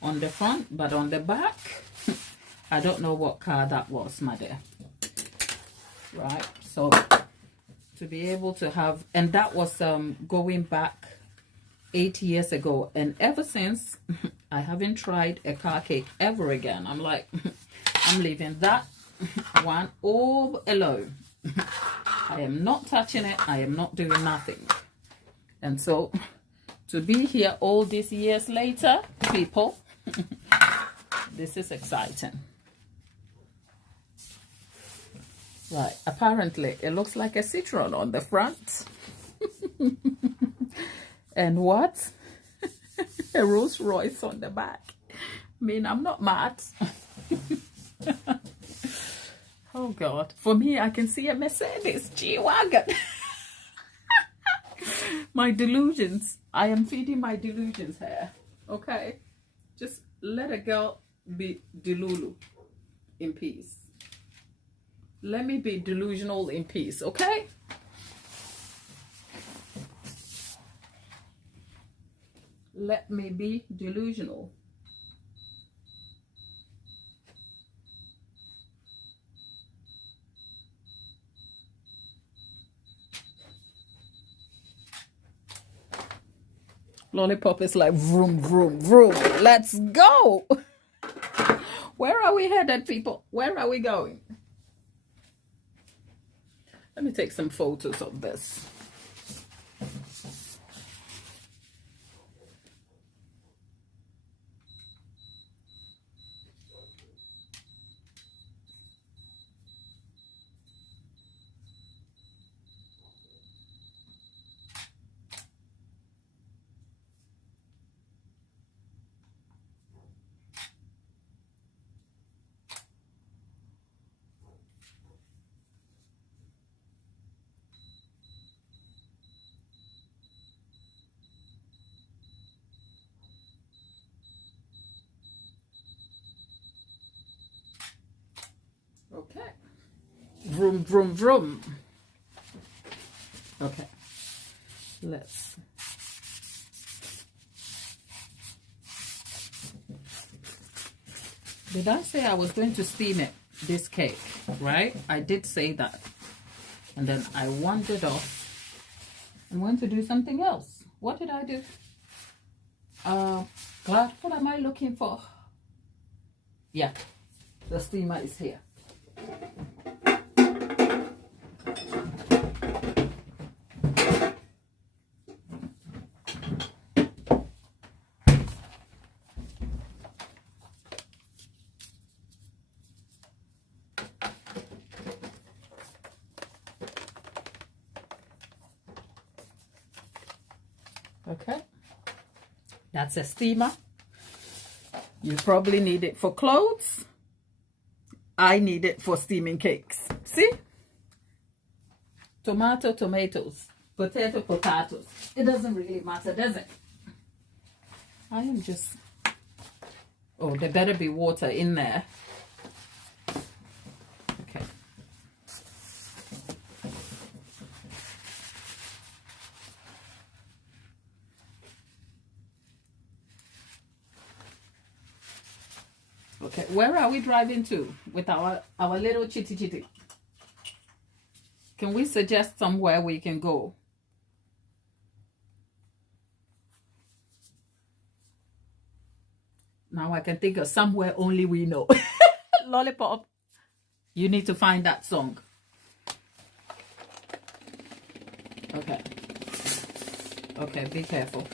on the front, but on the back, I don't know what car that was, my dear. Right, so to be able to have, and that was going back 8 years ago, and ever since, I haven't tried a car cake ever again. I'm like, I'm leaving that one all alone. I am not touching it. I am not doing nothing. And so to be here all these years later, people, this is exciting. Right, apparently it looks like a citron on the front. And what? A Rolls Royce on the back. I mean, I'm not mad. Oh God, for me, I can see a Mercedes G-Wagon. My delusions. I am feeding my delusions here. Okay? Just let a girl be delulu in peace. Let me be delusional in peace, okay? Let me be delusional. Lollipop is like vroom, vroom, vroom. Let's go. Where are we headed, people? Where are we going? Let me take some photos of this. Okay. Vroom, vroom, vroom. Okay. Let's. Did I say I was going to steam it, this cake, right? I did say that. And then I wandered off and went to do something else. What did I do? God, what am I looking for? Yeah, the steamer is here. Okay, that's a steamer. You probably need it for clothes. I need it for steaming cakes. See? Tomato, tomatoes. Potato, potatoes. It doesn't really matter, does it? I am just... Oh, there better be water in there. Okay. Okay, where are we driving to with our little chitty chitty? Can we suggest somewhere we can go? Now I can think of somewhere only we know. Lollipop, you need to find that song. Okay. Okay, be careful.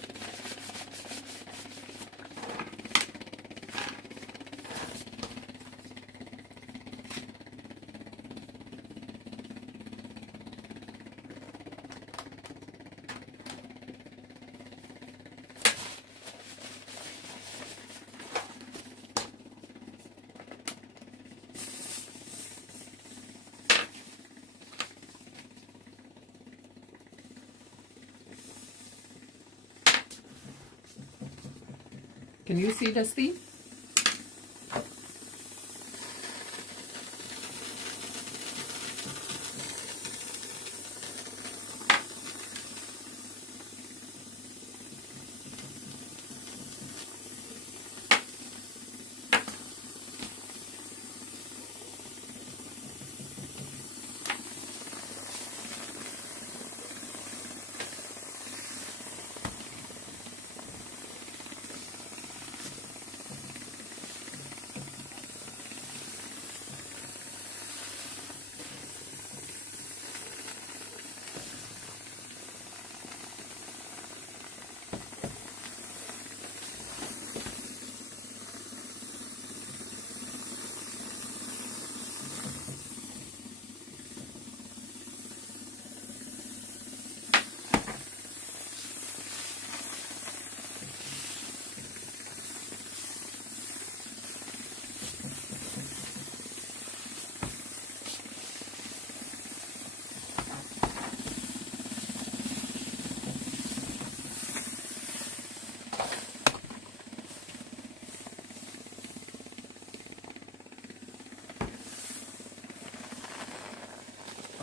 Can you see the steam?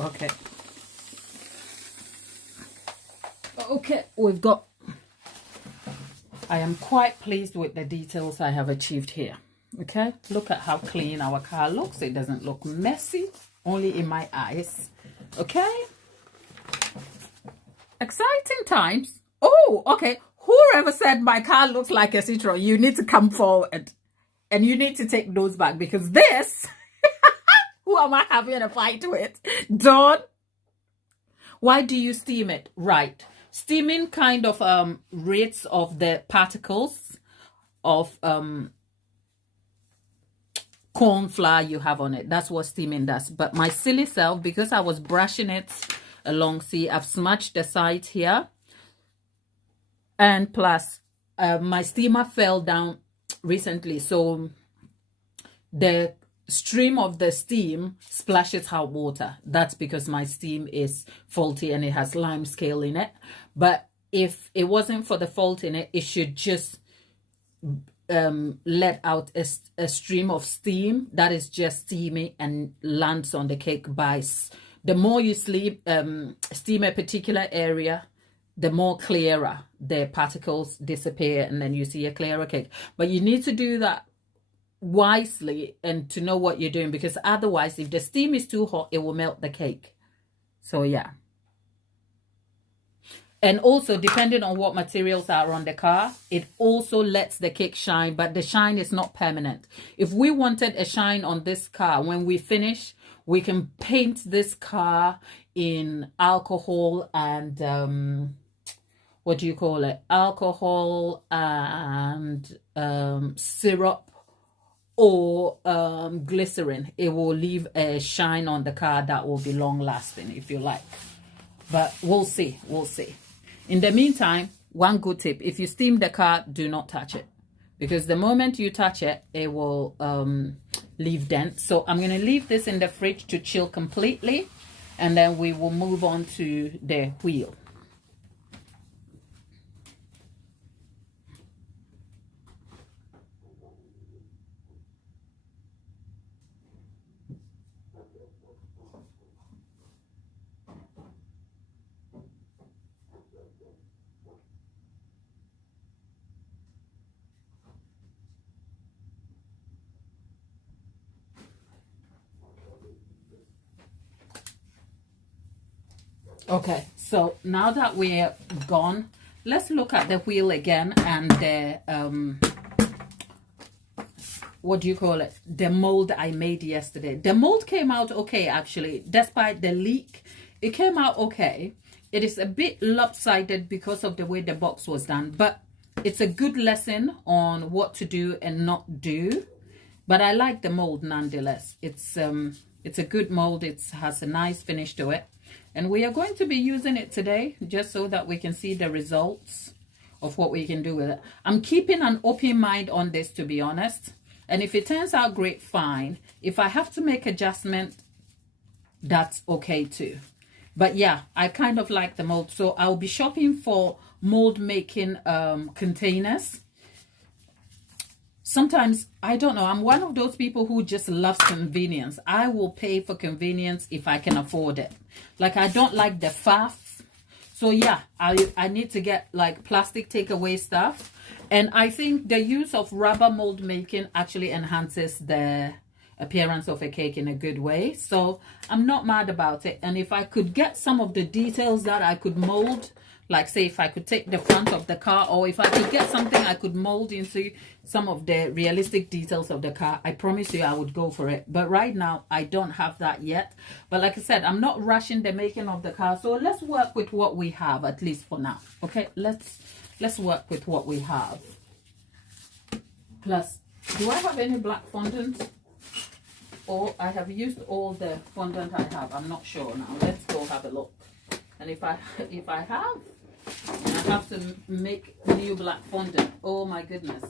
Okay. Okay, we've got, I am quite pleased with the details I have achieved here. Okay, look at how clean our car looks. It doesn't look messy, only in my eyes. Okay, exciting times. Oh, okay, whoever said my car looks like a Citroen, you need to come forward and you need to take those back, because this, who am I having a fight with? Dawn, why do you steam it? Right. Steaming kind of rids of the particles of corn flour you have on it. That's what steaming does. But my silly self, because I was brushing it along, see, I've smudged the sides here. And plus, my steamer fell down recently. So the stream of the steam splashes hot water. That's because my steam is faulty and it has lime scale in it. But if it wasn't for the fault in it, it should just let out a stream of steam that is just steamy and lands on the cake. The more you steam a particular area, the more clearer the particles disappear, and then you see a clearer cake. But you need to do that wisely and to know what you're doing, because otherwise, if the steam is too hot, it will melt the cake. So yeah. And also, depending on what materials are on the car, it also lets the cake shine, but the shine is not permanent. If we wanted a shine on this car, when we finish, we can paint this car in alcohol and what do you call it? Alcohol and syrup or glycerin. It will leave a shine on the car that will be long lasting if you like. But we'll see. We'll see. In the meantime, one good tip: if you steam the car, do not touch it, because the moment you touch it, it will leave dents. So I'm going to leave this in the fridge to chill completely, and then we will move on to the wheel. Okay, so now that we're gone, let's look at the wheel again and the what do you call it? The mold I made yesterday. The mold came out okay, actually, despite the leak. It came out okay. It is a bit lopsided because of the way the box was done, but it's a good lesson on what to do and not do. But I like the mold nonetheless. It's a good mold. It has a nice finish to it. And we are going to be using it today just so that we can see the results of what we can do with it. I'm keeping an open mind on this, to be honest. And if it turns out great, fine. If I have to make adjustment, that's okay too. But yeah, I kind of like the mold. So I'll be shopping for mold making containers. Sometimes, I don't know, I'm one of those people who just loves convenience. I will pay for convenience if I can afford it. Like, I don't like the faff. So yeah, I need to get like plastic takeaway stuff. And I think the use of rubber mold making actually enhances the appearance of a cake in a good way. So I'm not mad about it. And if I could get some of the details that I could mold, like say if I could take the front of the car, or if I could get something I could mold into some of the realistic details of the car, I promise you I would go for it. But right now I don't have that yet. But like I said, I'm not rushing the making of the car. So let's work with what we have, at least for now. Okay, let's work with what we have. Plus, do I have any black fondant? Or I have used all the fondant I have. I'm not sure now. Let's go have a look. And if I have, and I have to make new black fondant. Oh my goodness.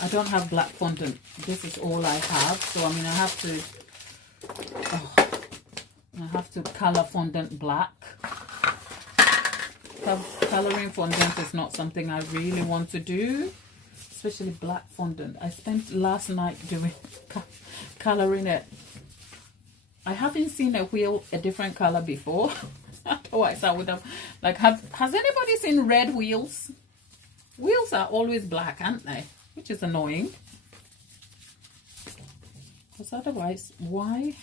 I don't have black fondant. This is all I have. So I mean, I have to color fondant black. Coloring fondant is not something I really want to do, especially black fondant. I spent last night doing coloring it. I haven't seen a wheel a different color before. Otherwise, I would have, like, has anybody seen red wheels? Wheels are always black, aren't they? Which is annoying. Because otherwise, why?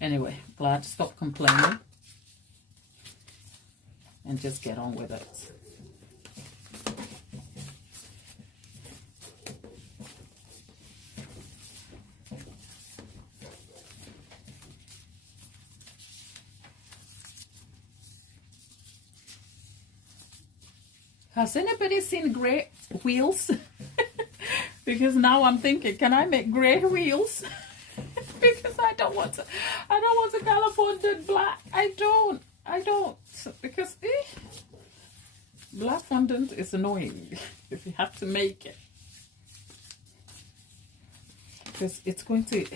Anyway, glad, stop complaining. And just get on with it. Has anybody seen grey wheels? Because now I'm thinking, can I make grey wheels? Because I don't want to color fondant black. I don't. Because black fondant is annoying if you have to make it. Because it's going to...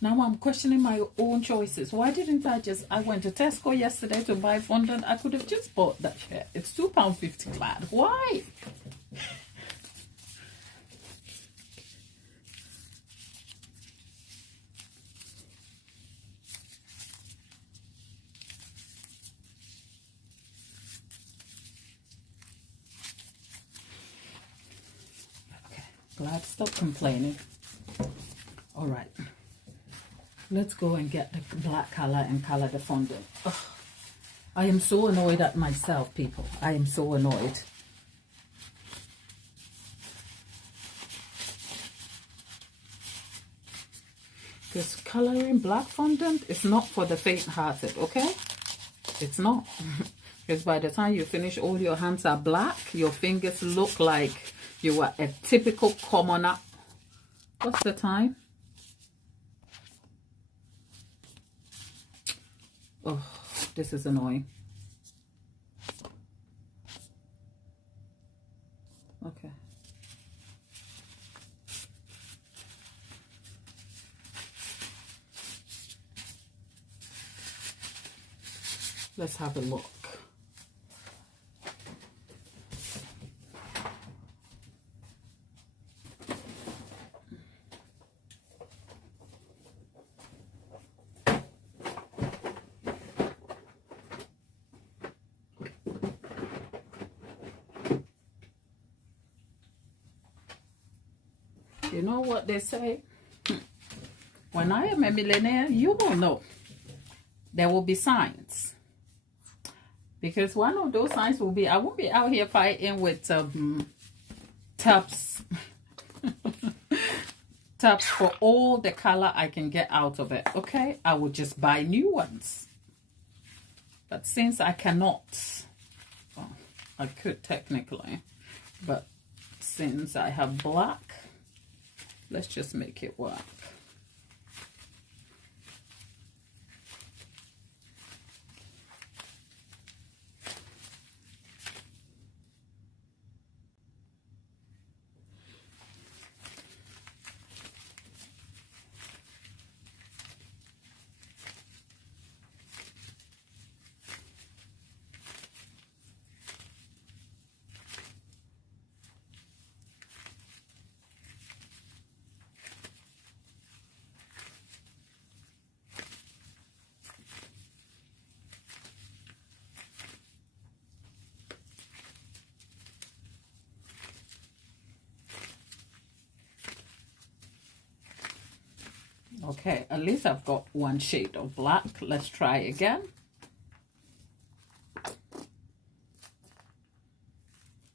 Now I'm questioning my own choices. Why didn't I went to Tesco yesterday to buy fondant. I could have just bought that shit. It's £2.50 glad. Why? Okay, glad, stop complaining. All right. Let's go and get the black color and color the fondant. Ugh. I am so annoyed at myself, people. I am so annoyed. Because coloring black fondant is not for the faint-hearted, okay? It's not. Because by the time you finish, all your hands are black. Your fingers look like you are a typical commoner. What's the time? Oh, this is annoying. Okay. Let's have a look. You know what they say? When I am a millionaire, you will know. There will be signs. Because one of those signs will be, I won't be out here fighting with tubs. Tubs for all the color I can get out of it. Okay? I will just buy new ones. But since I cannot, well, I could technically, but since I have black, let's just make it work. Okay, at least I've got one shade of black. Let's try again.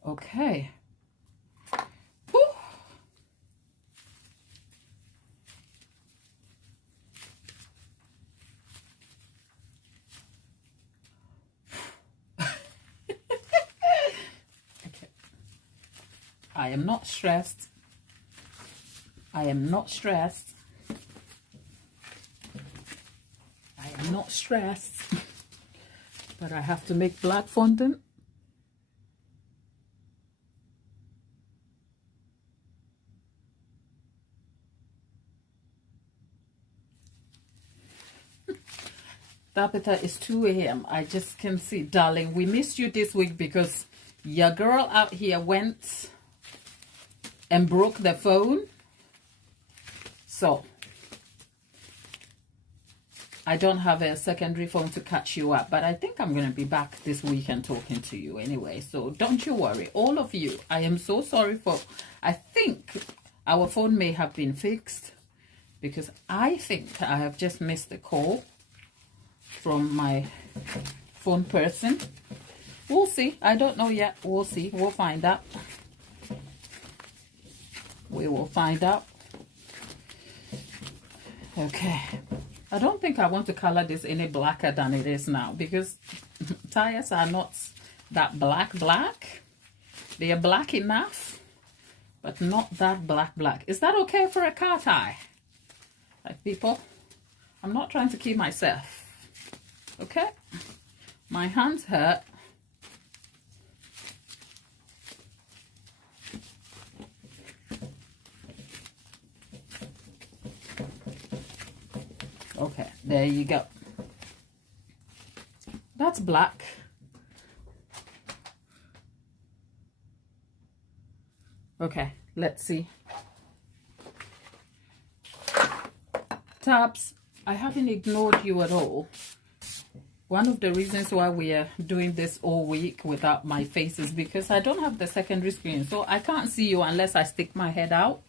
Okay. Whew. Okay. I am not stressed. I am not stressed. I'm not stressed, but I have to make black fondant. Tabitha, it's 2 a.m. I just can see, darling, we missed you this week because your girl out here went and broke the phone. So I don't have a secondary phone to catch you up, but I think I'm going to be back this weekend talking to you anyway. So don't you worry. All of you, I am so sorry for, I think our phone may have been fixed because I think I have just missed a call from my phone person. We'll see. I don't know yet. We'll see. We'll find out. We will find out. Okay. I don't think I want to color this any blacker than it is now because tires are not that black. They are black enough, but not that black. Is that okay for a car tie? Like, people, I'm not trying to kill myself. Okay? My hands hurt. Okay, there you go. That's black. Okay, let's see. Tabs, I haven't ignored you at all. One of the reasons why we are doing this all week without my face is because I don't have the secondary screen, so I can't see you unless I stick my head out.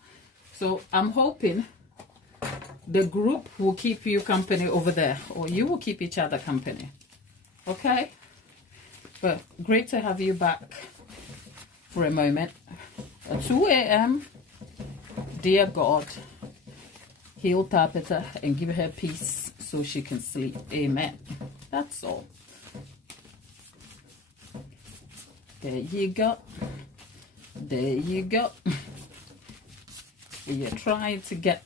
So I'm hoping the group will keep you company over there, or you will keep each other company. Okay? But great to have you back for a moment. At 2 a.m., dear God, heal Tabitha and give her peace so she can sleep. Amen. That's all. There you go. There you go. We are trying to get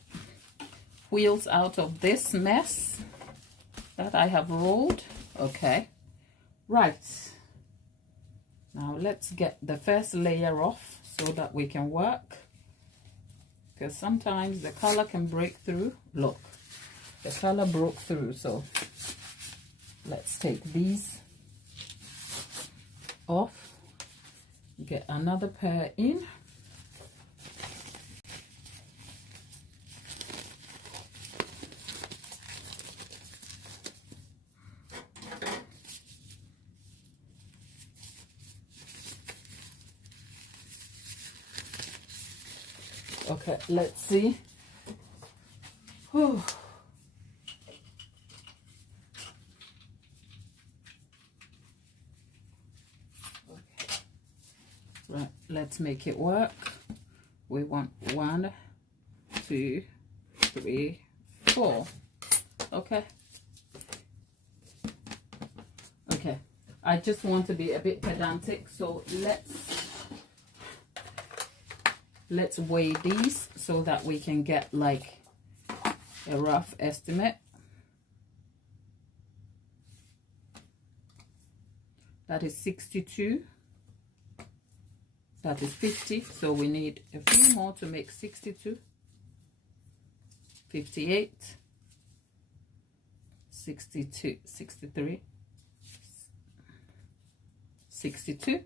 wheels out of this mess that I have rolled. Okay, right, now let's get the first layer off so that we can work, because sometimes the color can break through. Look, the color broke through, so let's take these off, get another pair in. Okay, let's see. Whew. Okay. Right, let's make it work. We want 1, 2, 3, 4. Okay. Okay. I just want to be a bit pedantic, so let's weigh these so that we can get like a rough estimate. That is 62. That is 50. So we need a few more to make 62. 58. 62. 63. 62.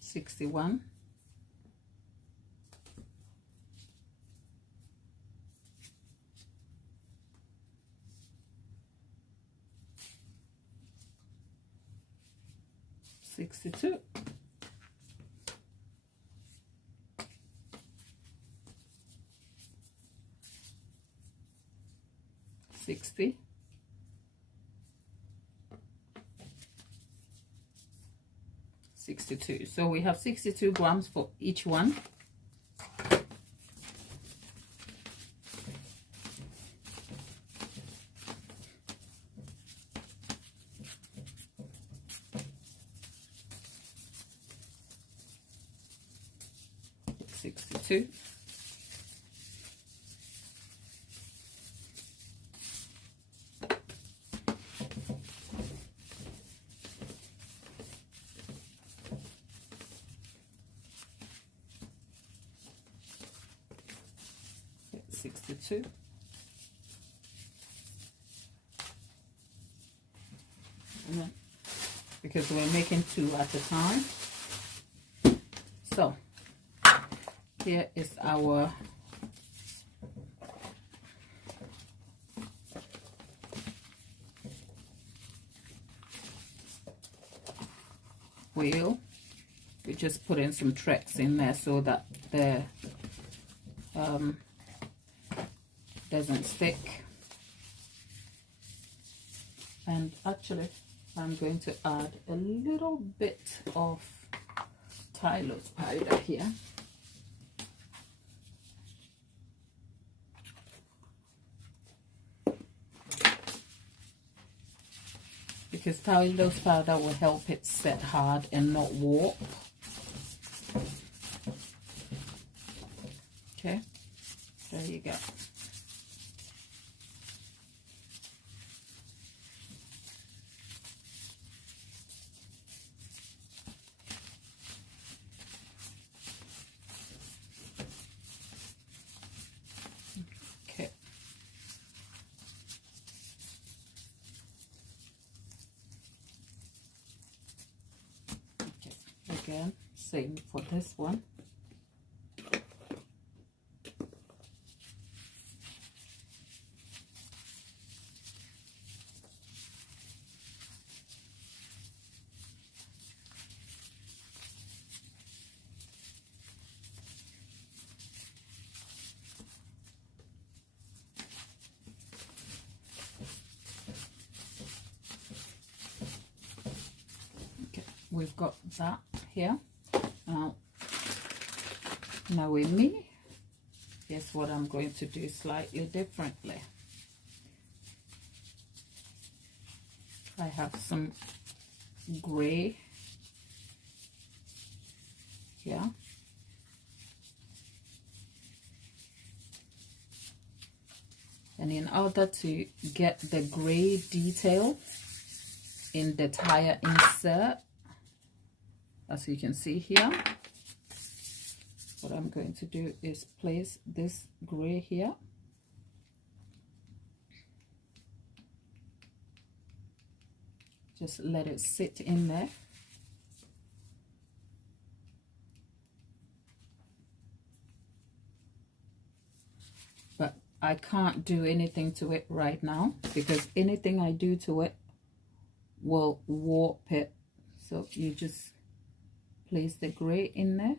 61, 62, 60, 62. So we have 62 grams for each one. $62. $62. And then, because we're making 2 at a time, So here is our wheel. We just put in some tricks in there so that the doesn't stick. And actually I'm going to add a little bit of Tyler's powder here. Because Tyler's powder will help it set hard and not warp. Okay, there you go. Okay. Okay, again, same for this one. We've got that here. Now with me, here's what I'm going to do slightly differently. I have some gray here. And in order to get the gray detail in the tire insert, as you can see here, what I'm going to do is place this gray here. Just let it sit in there. But I can't do anything to it right now, because anything I do to it will warp it. So you just place the gray in there.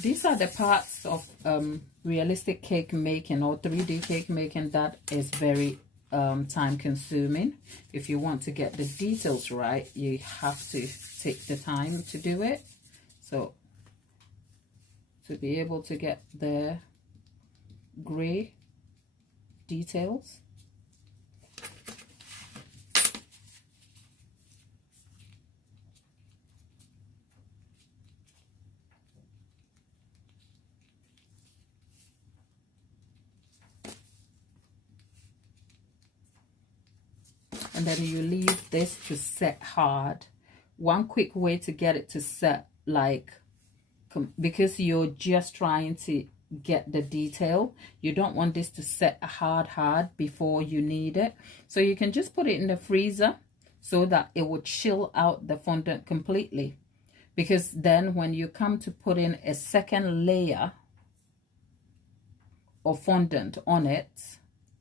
These are the parts of realistic cake making or 3D cake making that is very time consuming. If you want to get the details right, you have to take the time to do it. So to be able to get the gray details, and then you leave this to set hard. One quick way to get it to set, like, because you're just trying to get the detail, you don't want this to set hard before you need it. So you can just put it in the freezer so that it will chill out the fondant completely. Because then when you come to put in a second layer of fondant on it,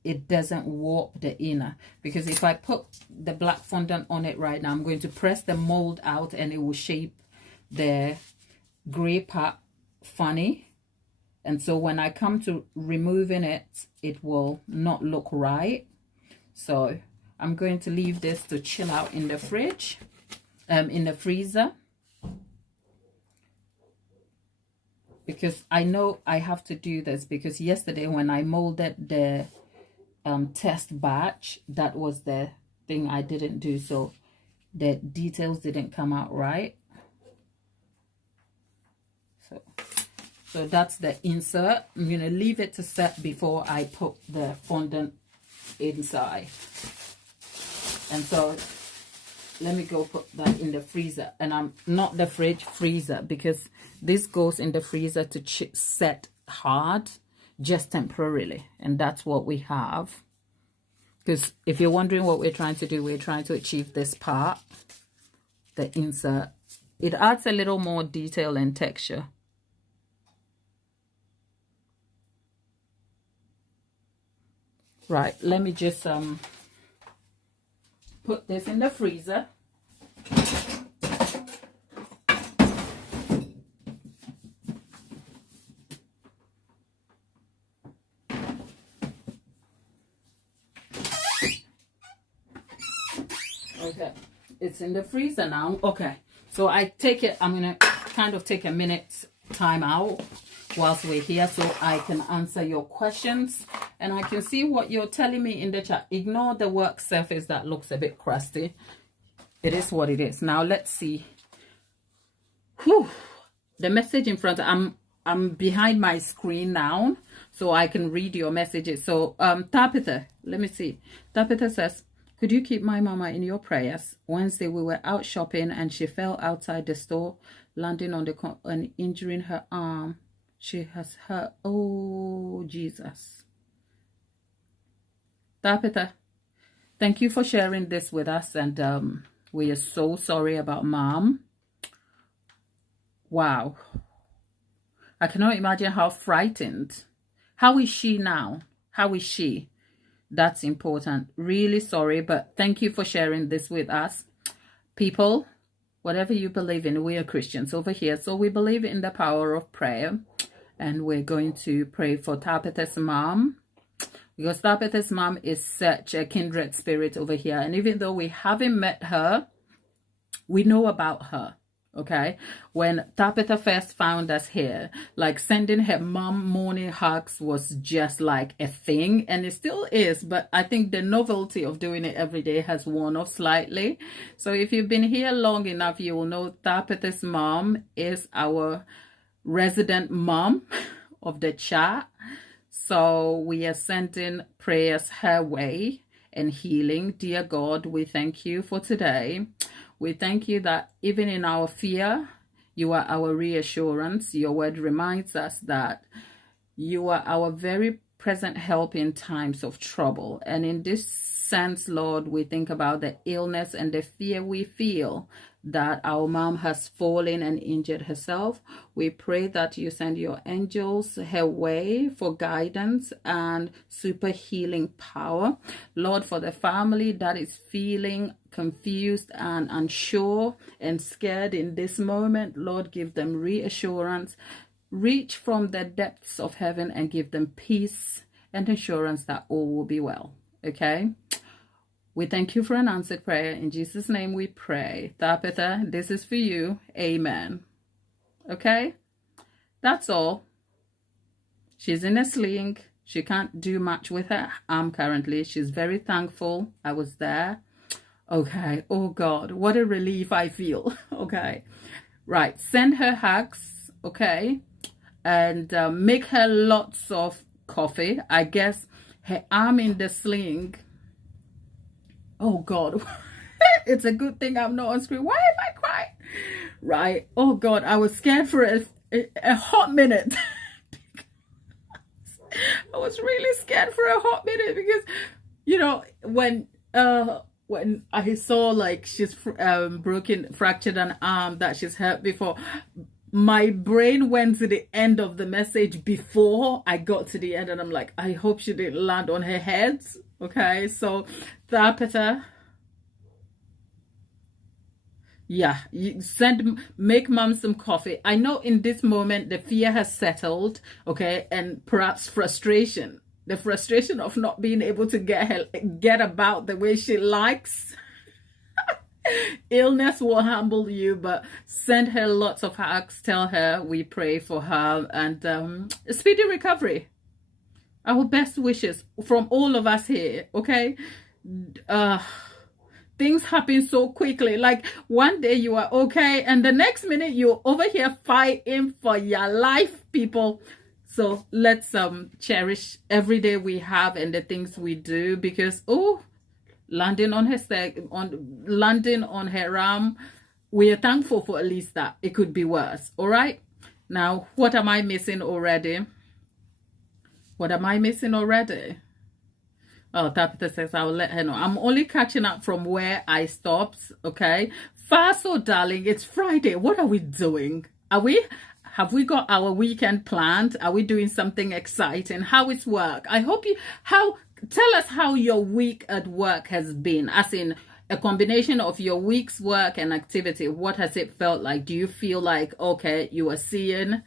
it doesn't warp the inner. Because if I put the black fondant on it right now, I'm going to press the mold out and it will shape the gray part funny. And so when I come to removing it, it will not look right. So I'm going to leave this to chill out in the fridge, in the freezer. Because I know I have to do this, because yesterday when I molded the test batch, that was the thing I didn't do, so the details didn't come out right. So that's the insert. I'm going to leave it to set before I put the fondant inside. And so let me go put that in the freezer, and I'm not the fridge, freezer, because this goes in the freezer to set hard just temporarily, and that's what we have. Because if you're wondering what we're trying to do, we're trying to achieve this part the insert. It adds a little more detail and texture. Right, let me just put this in the freezer. Okay, it's in the freezer now. Okay, so I take it, I'm gonna kind of take a minute time out whilst we're here so I can answer your questions and I can see what you're telling me in the chat. Ignore the work surface that looks a bit crusty. It is what it is. Now let's see. Whew. The message in front, I'm behind my screen now so I can read your messages. So Tabitha, let me see. Tabitha says, could you keep my mama in your prayers? Wednesday we were out shopping and she fell outside the store, landing on the and injuring her arm. She has hurt. Oh, Jesus. Tabitha, thank you for sharing this with us. And we are so sorry about Mom. Wow. I cannot imagine how frightened. How is she now? How is she? That's important. Really sorry, but thank you for sharing this with us. People, whatever you believe in, we are Christians over here. So we believe in the power of prayer. And we're going to pray for Tabitha's mom. Because Tabitha's mom is such a kindred spirit over here. And even though we haven't met her, we know about her. Okay, when Tabitha first found us here, like sending her mom morning hugs was just like a thing, and it still is, but I think the novelty of doing it every day has worn off slightly. So if you've been here long enough, you will know Tabitha's mom is our resident mom of the chat. So we are sending prayers her way and healing. Dear God, we thank you for today. We thank you that even in our fear, you are our reassurance. Your word reminds us that you are our very present help in times of trouble. And in this sense, Lord, we think about the illness and the fear we feel that our mom has fallen and injured herself. We pray that you send your angels her way for guidance and super healing power. Lord, for the family that is feeling confused and unsure and scared in this moment, Lord, give them reassurance. Reach from the depths of heaven and give them peace and assurance that all will be well. Okay? We thank you for an answered prayer. In Jesus' name we pray. Tabitha, this is for you. Amen. Okay? That's all. She's in a sling. She can't do much with her arm currently. She's very thankful I was there. Okay. Oh, God. What a relief I feel. Okay. Right. Send her hugs. Okay. And make her lots of coffee. I guess her arm in the sling. Oh, God. It's a good thing I'm not on screen. Why am I crying? Right. Oh, God. I was scared for a hot minute. I was really scared for a hot minute because, you know, when I saw like she's fractured an arm that she's hurt before, my brain went to the end of the message before I got to the end, and I'm like, I hope she didn't land on her head. Okay, so Tabitha, yeah, you make mom some coffee. I know in this moment the fear has settled, okay, and perhaps frustration, the frustration of not being able to get about the way she likes. Illness will humble you, but send her lots of hugs. Tell her we pray for her and speedy recovery. Our best wishes from all of us here, okay? Things happen so quickly. Like one day you are okay, and the next minute you're over here fighting for your life, people. So let's cherish every day we have and the things we do, because landing on her arm, we are thankful for at least that. It could be worse. All right. Now, what am I missing already? What am I missing already? Oh, Tabitha says I'll let her know. I'm only catching up from where I stopped. Okay. Faso, darling, it's Friday. What are we doing? Have we got our weekend planned? Are we doing something exciting? How is work? I hope tell us how your week at work has been, as in a combination of your week's work and activity. What has it felt like? Do you feel like, okay, you are seeing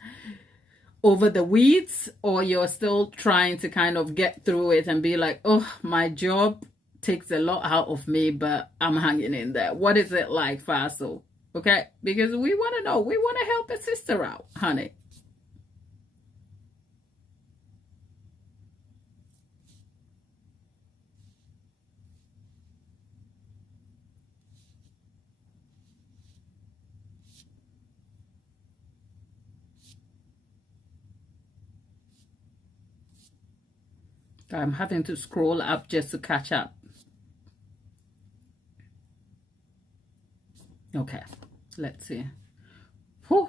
over the weeds, or you're still trying to kind of get through it and be like, oh, my job takes a lot out of me, but I'm hanging in there? What is it like, Faso? Okay, because we want to know. We want to help a sister out, honey. I'm having to scroll up just to catch up. Okay, let's see. Whew.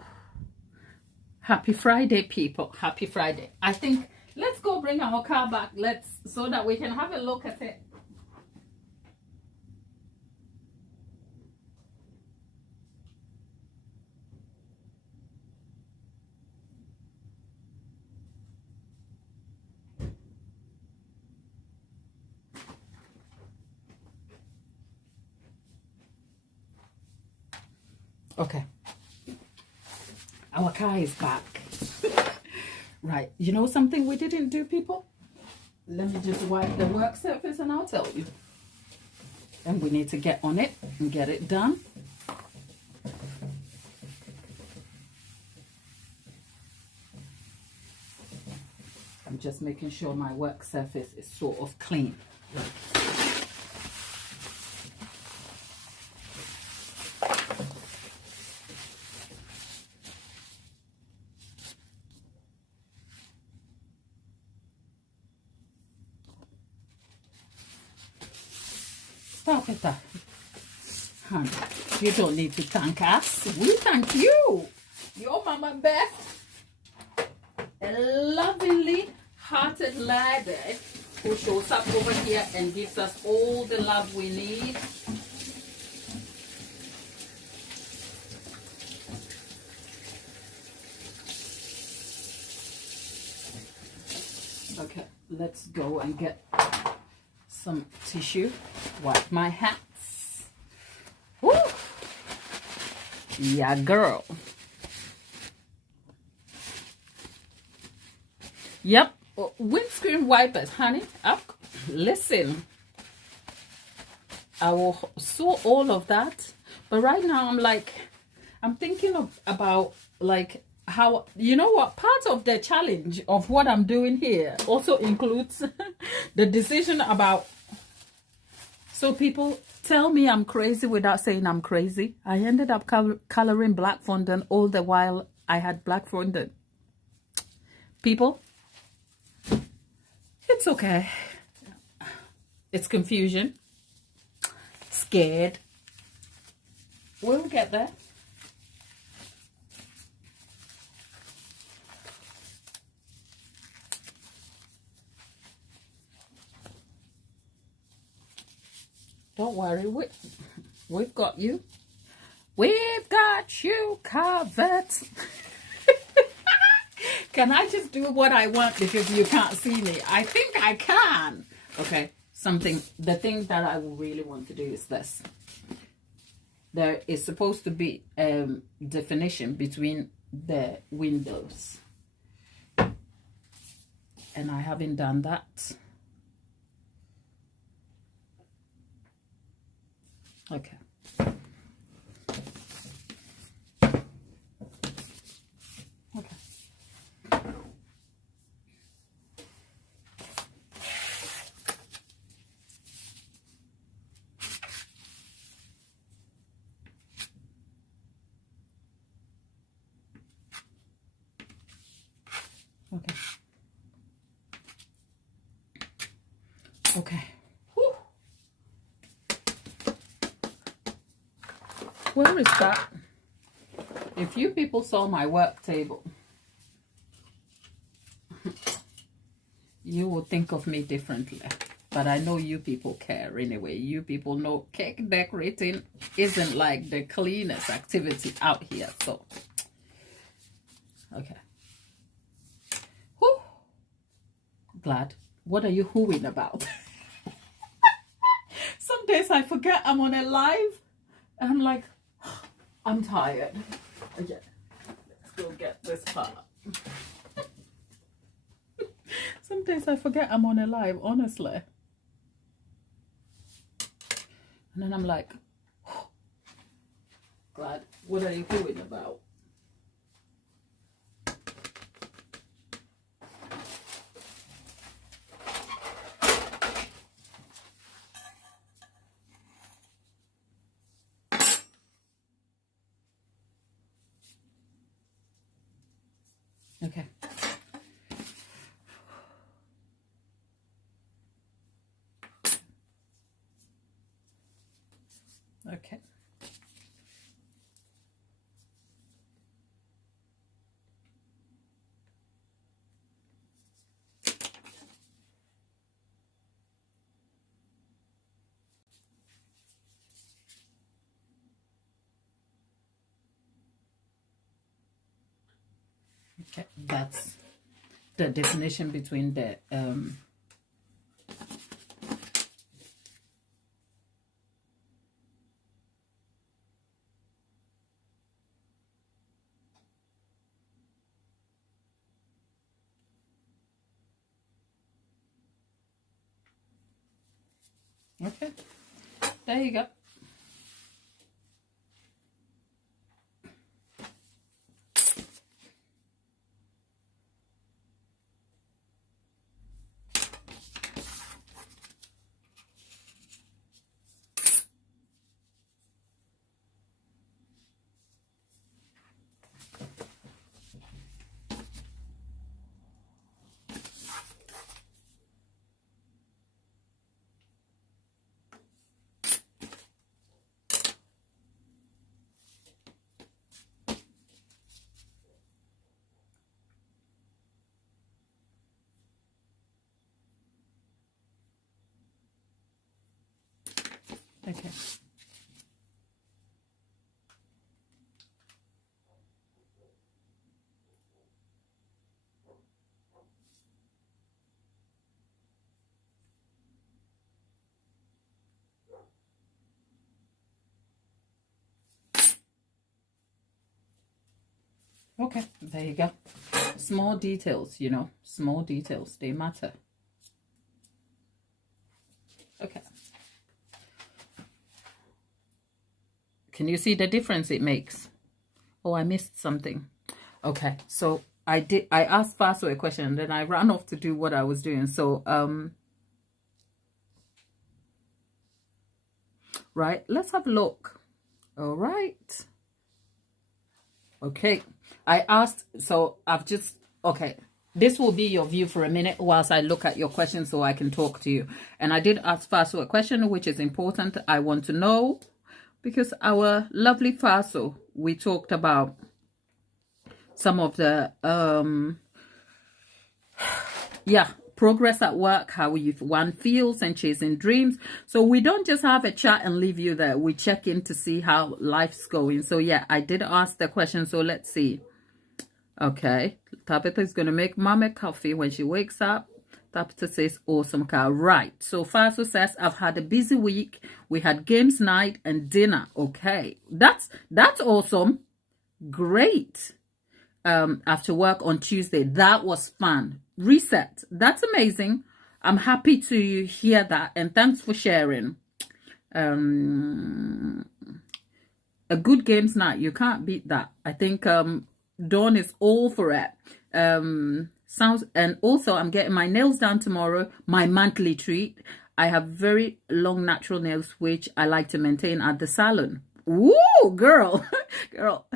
Happy Friday, people. Happy Friday. I think let's go bring our car back. So that we can have a look at it. Okay. Our car is back. Right. You know something we didn't do, people? Let me just wipe the work surface and I'll tell you. And we need to get on it and get it done. I'm just making sure my work surface is sort of clean. Stop it, honey. You don't need to thank us. We thank you. Your Mama Beth, a lovingly hearted lady who shows up over here and gives us all the love we need. Okay, let's go and get some tissue. Wipe my hands. Woo! Yeah, girl. Yep, windscreen wipers, honey. Up. Listen, I will sew all of that, but right now I'm thinking about like how, you know what, part of the challenge of what I'm doing here also includes the decision about, so people tell me I'm crazy without saying I'm crazy. I ended up coloring black fondant all the while I had black fondant. People, it's okay. It's confusion. Scared. We'll get there. Don't worry, we've got you. We've got you covered. Can I just do what I want because you can't see me? I think I can. Okay, the thing that I really want to do is this. There is supposed to be definition between the windows. And I haven't done that. Okay. Okay. Okay. Okay. Whew. Where is that? If you people saw my work table, you would think of me differently. But I know you people care anyway. You people know cake decorating isn't like the cleanest activity out here. So, okay. Whew. Glad. What are you hooing about? Some days I forget I'm on a live. And I'm like, I'm tired. Okay. Let's go get this part. Some days I forget I'm on a live, honestly. And then I'm like, oh, Glad. What are you doing about? Okay. Okay. Okay, that's the definition between the okay, there you go. Okay. Okay, there you go. Small details, you know, small details, they matter. Okay. Can you see the difference it makes? Oh, I missed something. Okay, so I asked Faso a question and then I ran off to do what I was doing. So, right, let's have a look. All right. Okay, I asked, so I've just, okay, this will be your view for a minute whilst I look at your question so I can talk to you. And I did ask Faso a question, which is important. I want to know, because our lovely Faso, we talked about some of the, progress at work, how one feels and chasing dreams. So we don't just have a chat and leave you there. We check in to see how life's going. So yeah, I did ask the question. So let's see. Okay. Tabitha is going to make Mama coffee when she wakes up. Tabitha says, awesome, Carl. Right. So Faso says, I've had a busy week. We had games night and dinner. Okay. That's awesome. Great. After work on Tuesday. That was fun. Reset. That's amazing. I'm happy to hear that. And thanks for sharing. A good games night. You can't beat that. I think Dawn is all for it. Sounds, and also I'm getting my nails done tomorrow, my monthly treat. I have very long natural nails which I like to maintain at the salon. Ooh, girl. girl,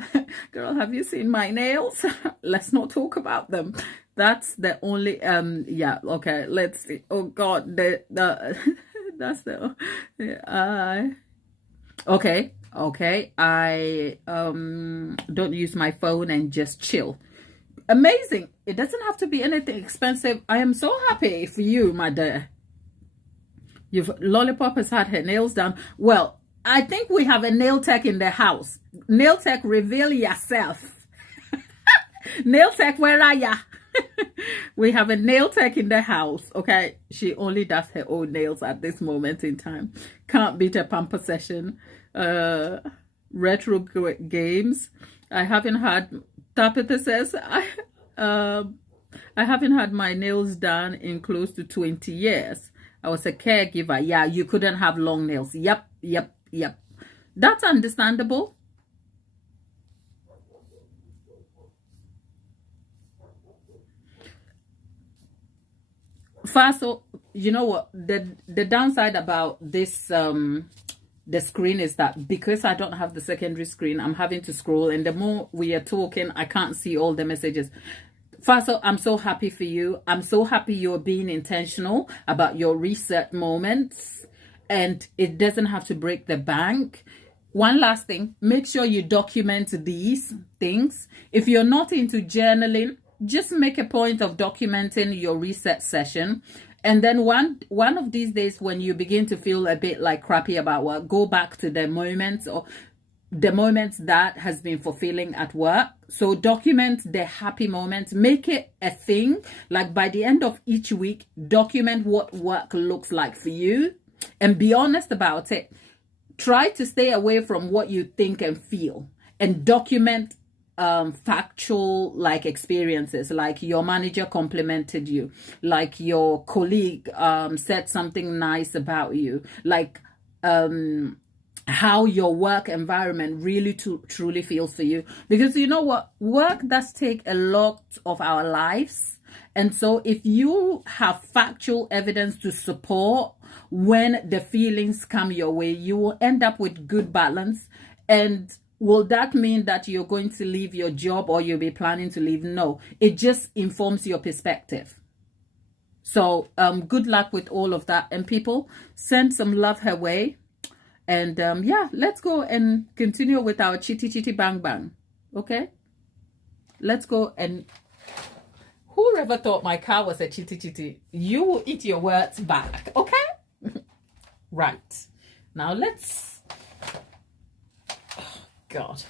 have you seen my nails? Let's not talk about them. That's the only yeah, okay, let's see. Oh god, the that's the okay, I don't use my phone and just chill. Amazing. It doesn't have to be anything expensive. I am so happy for you, my dear. Lollipop has had her nails done. Well, I think we have a nail tech in the house. Nail tech, reveal yourself. Nail tech, where are ya? We have a nail tech in the house. Okay, she only does her own nails at this moment in time. Can't beat a pamper session. Retro games. I haven't had. Tapita says I haven't had my nails done in close to 20 years. I was a caregiver. Yeah, you couldn't have long nails. Yep. That's understandable. So you know what? The downside about this the screen is that because I don't have the secondary screen, I'm having to scroll, and the more we are talking, I can't see all the messages. Faso, I'm so happy for you. I'm so happy you're being intentional about your reset moments, and it doesn't have to break the bank. One last thing, make sure you document these things. If you're not into journaling, just make a point of documenting your reset session. And then one of these days when you begin to feel a bit like crappy about work, go back to the moments or the moments that has been fulfilling at work. So document the happy moments, make it a thing. Like by the end of each week, document what work looks like for you and be honest about it. Try to stay away from what you think and feel, and document factual like experiences, like your manager complimented you, like your colleague said something nice about you, like how your work environment really truly feels for you. Because you know what, work does take a lot of our lives, and so if you have factual evidence to support when the feelings come your way, you will end up with good balance. And will that mean that you're going to leave your job or you'll be planning to leave? No, it just informs your perspective. So good luck with all of that, and people, send some love her way. And yeah, let's go and continue with our chitty bang bang. Okay, let's go. And whoever thought my car was a chitty, you will eat your words back. Okay. Right, now let's, oh God,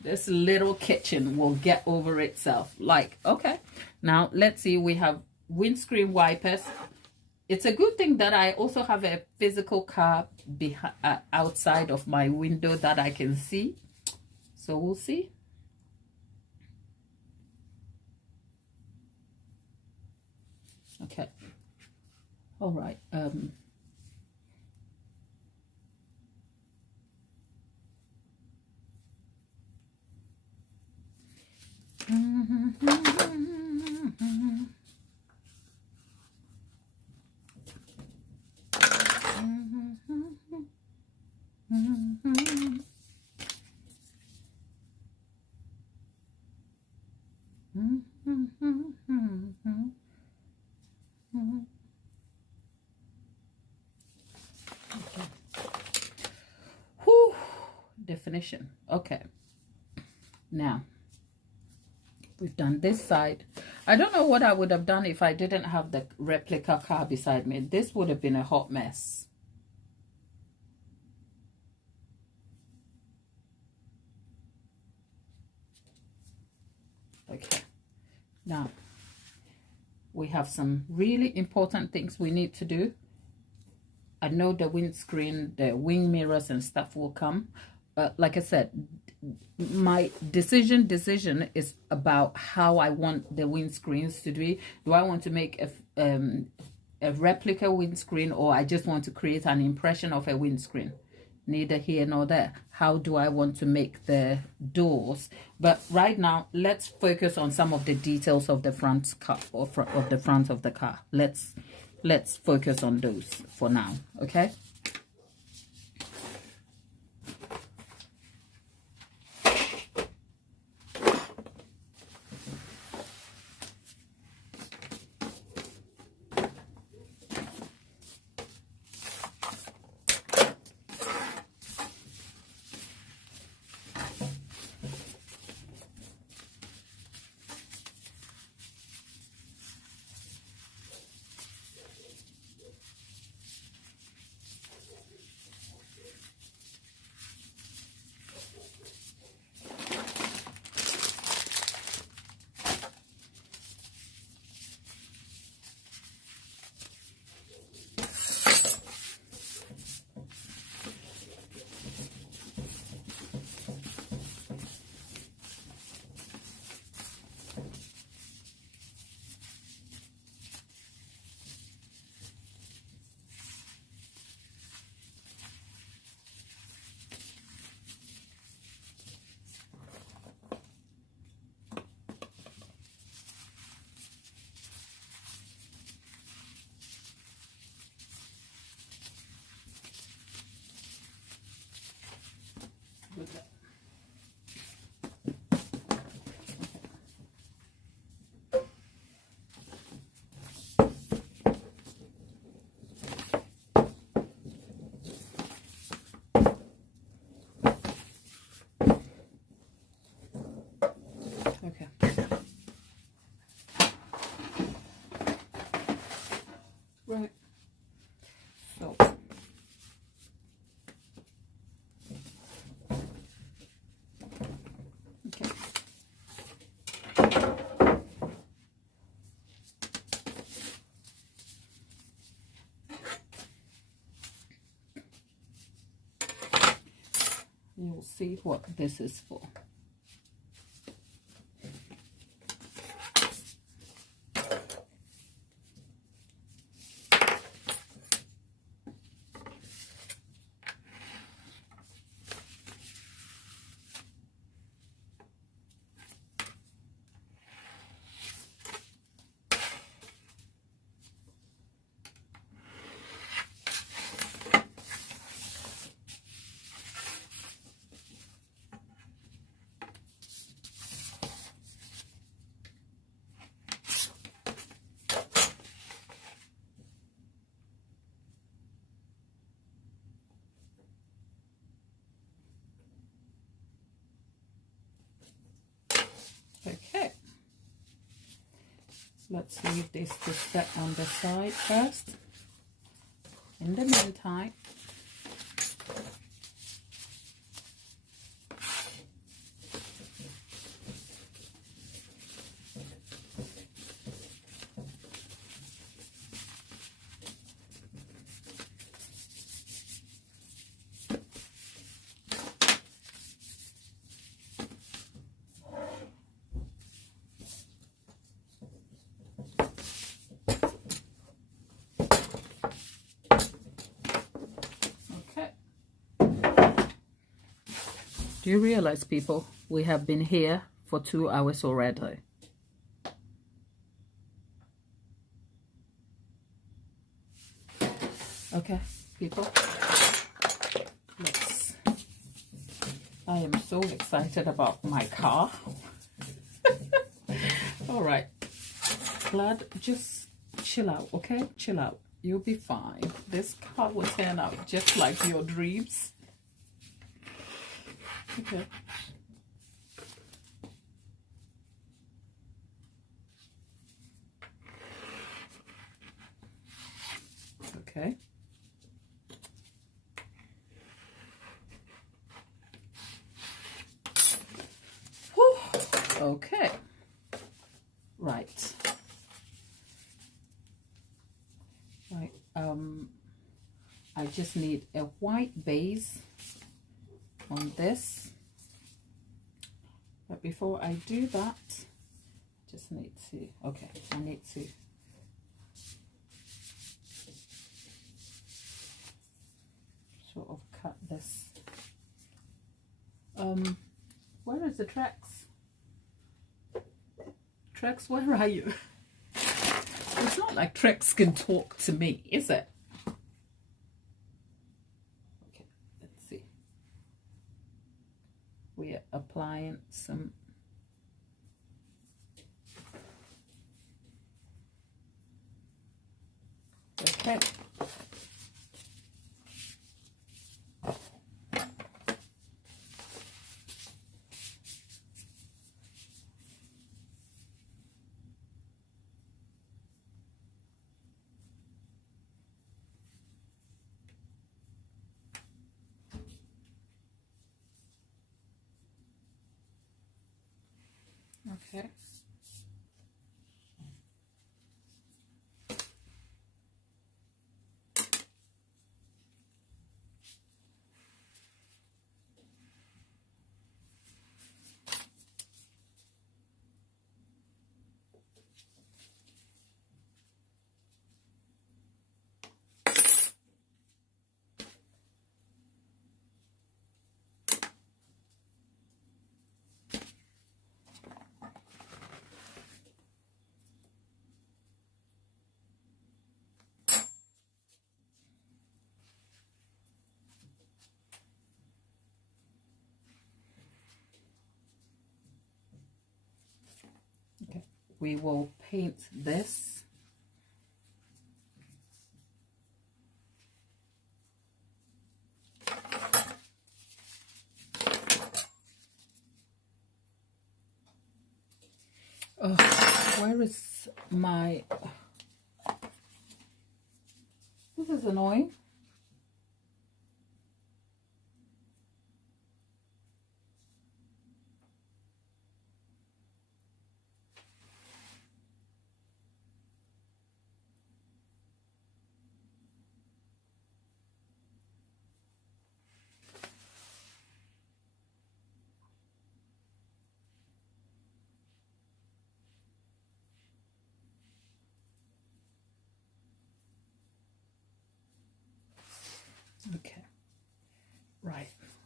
this little kitchen will get over itself. Like, okay, now let's see, we have windscreen wipers. It's a good thing that I also have a physical car outside of my window that I can see. So we'll see. Okay, all right. Whew, definition. Okay, now we've done this side. I don't know what I would have done if I didn't have the replica car beside me. This would have been a hot mess. Okay, now we have some really important things we need to do. I know the windscreen, the wing mirrors and stuff will come. Like I said, my decision is about how I want the windscreens to be. Do I want to make a replica windscreen, or I just want to create an impression of a windscreen? Neither here nor there. How do I want to make the doors? But right now, let's focus on some of the details of the front car, or of the front of the car. Let's focus on those for now, okay? see what this is for. Okay, let's leave this to set on the side first. In the meantime, do you realize, people, we have been here for 2 hours already? Okay, people, I am so excited about my car. All right, Glad, just chill out, okay? Chill out. You'll be fine. This car will turn out just like your dreams. Okay. Okay. Whew. Okay. Right. Right. I just need a white base on this. But before I do that, just need to, okay, I need to sort of cut this. Where is the Trex? Trex, where are you? It's not like Trex can talk to me, is it? Okay, let's see. We are applying some okay. Okay. Okay, we will paint this. Oh, where is my... This is annoying.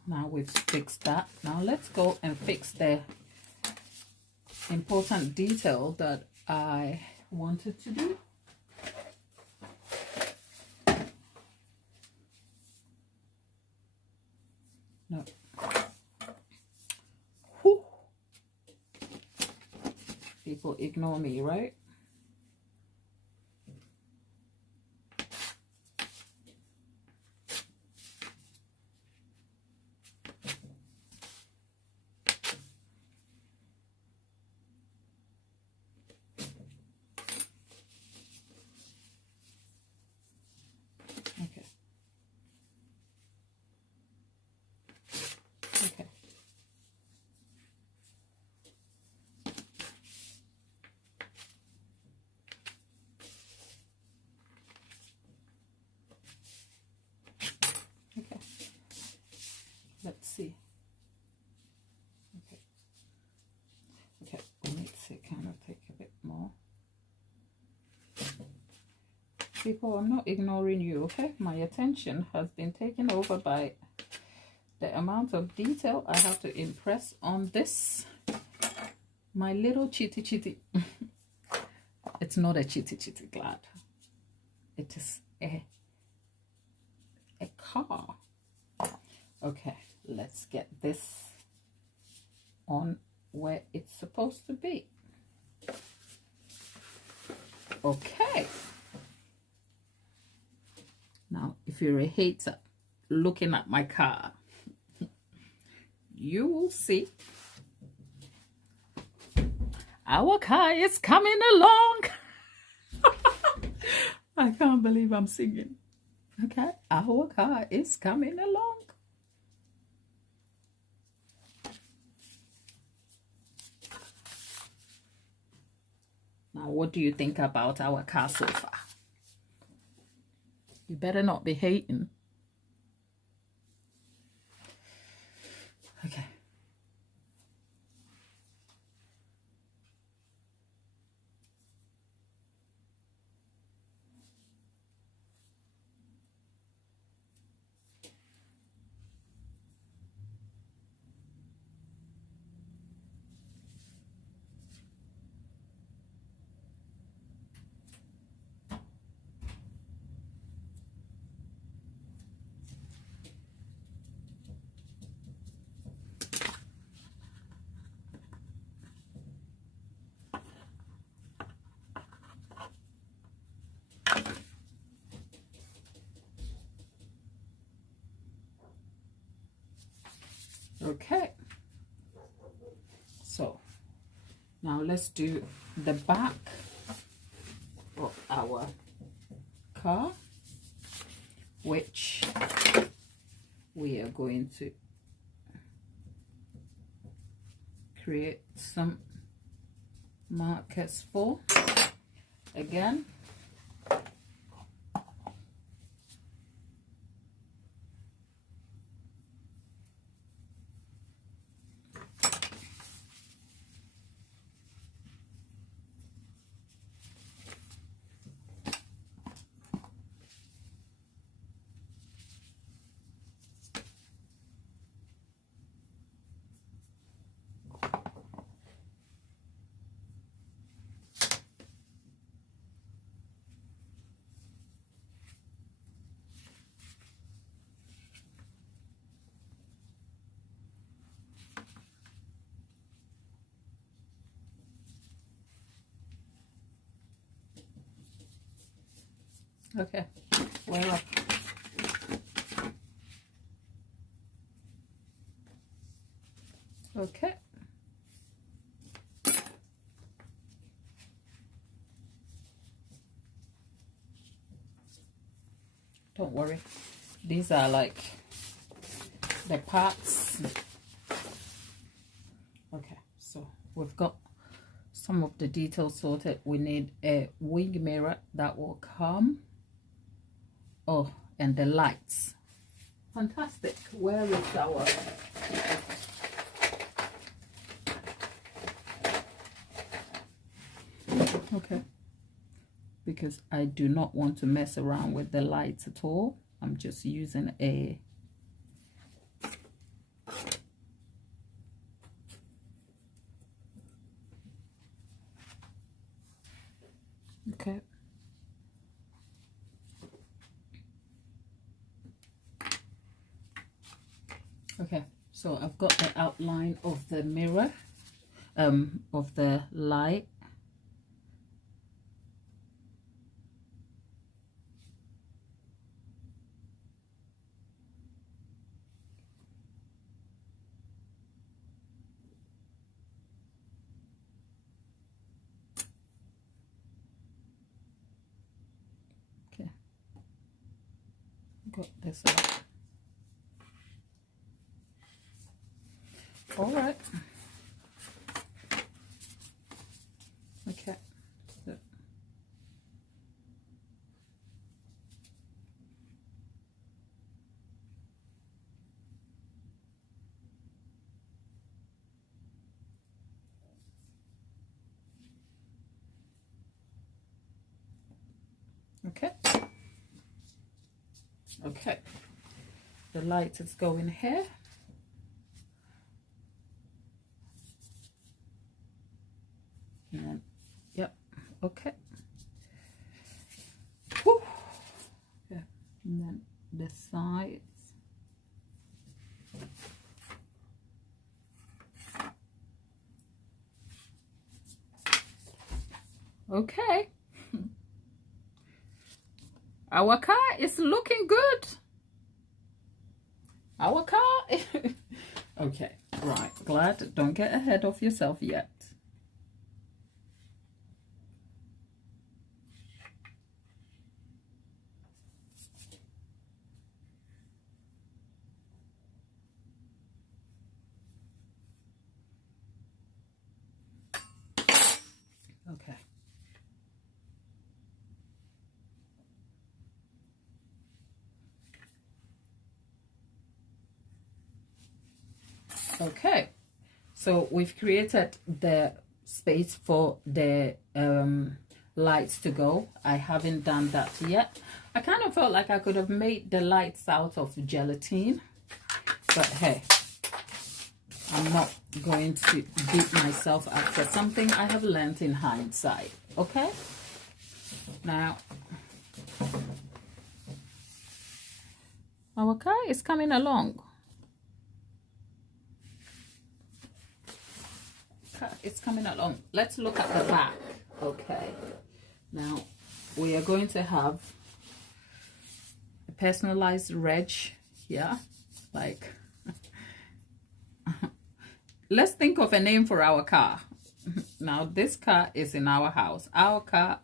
Now we've fixed that. Now let's go and fix the important detail that I wanted to do. No. Whew. People ignore me, right? Okay. Okay. Okay. Let's see. Okay. Okay. We need to kind of take a bit more. People, I'm not ignoring you, okay? My attention has been taken over by the amount of detail I have to impress on this. My little chitty. It's not a chitty glad. It is a car. Okay, let's get this on where it's supposed to be. Okay. Now, if you're a hater looking at my car, you will see our car is coming along. I can't believe I'm singing. Okay, our car is coming along. Now, what do you think about our car so far? You better not be hating. Okay. Okay, so now let's do the back of our car, which we are going to create some markers for. Again, okay, we're up. Okay. Don't worry. These are like the parts. Okay, so we've got some of the details sorted. We need a wing mirror that will come. Oh, and the lights. Fantastic. Where is our... Okay. Because I do not want to mess around with the lights at all. I'm just using a Okay. Okay, so I've got the outline of the mirror, of the light. Okay, got this out. All right. Okay. So. Okay. Okay. The light is going here. And then, yep. Okay. Whew. Yeah. And then the sides. Okay. Our car is looking good. Our car. Okay, right. Glad. Don't get ahead of yourself yet. Okay. Okay, so we've created the space for the lights to go. I haven't done that yet. I kind of felt like I could have made the lights out of gelatin, but hey, I'm not going to beat myself up for something I have learned in hindsight. Okay, now our car is coming along. It's coming along. Let's look at the back. Okay, now we are going to have a personalized reg here. Like, let's think of a name for our car. Now this car is in our house. Our car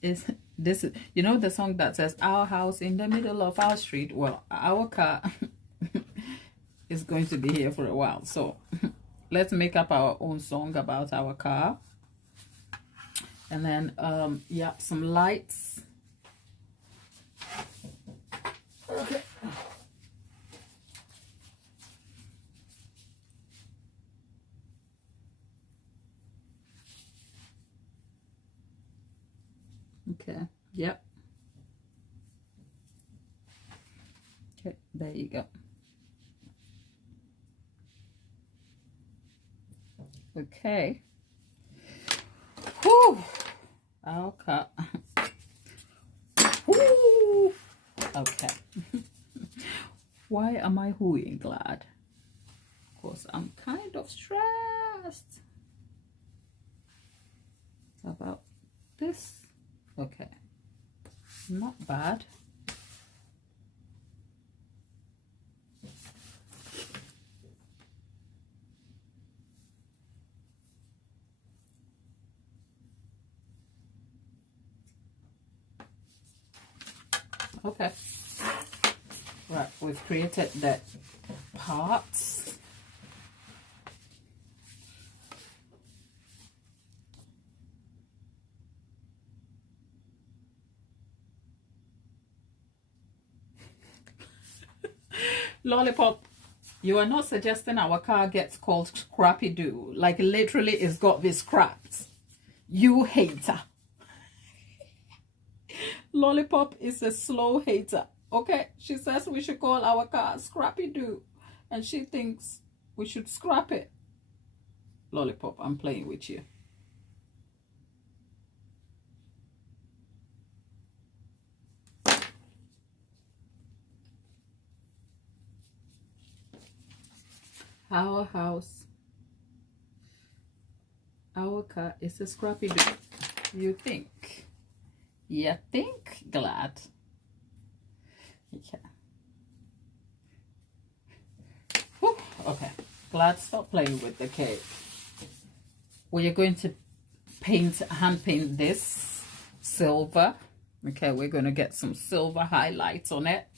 is this. You know the song that says our house in the middle of our street? Well, our car is going to be here for a while, so let's make up our own song about our car. And then yeah, some lights. Okay. Okay, yep. Okay, there you go. Okay. Whew. Okay. Whew. Okay. Why am I hooing, Glad? Because I'm kind of stressed about this. Okay. Not bad. Okay, right, we've created the parts. Lollipop, you are not suggesting our car gets called Scrappy Doo. Like, literally it's got this scrapped. You hater. Lollipop is a slow hater. Okay, she says we should call our car Scrappy Doo, and she thinks we should scrap it. Lollipop, I'm playing with you. Our house, our car is a scrappy bit. You think? You think, Glad? Yeah. Whew. Okay, Glad, stop playing with the cake. We are going to hand paint this silver. Okay, we're going to get some silver highlights on it.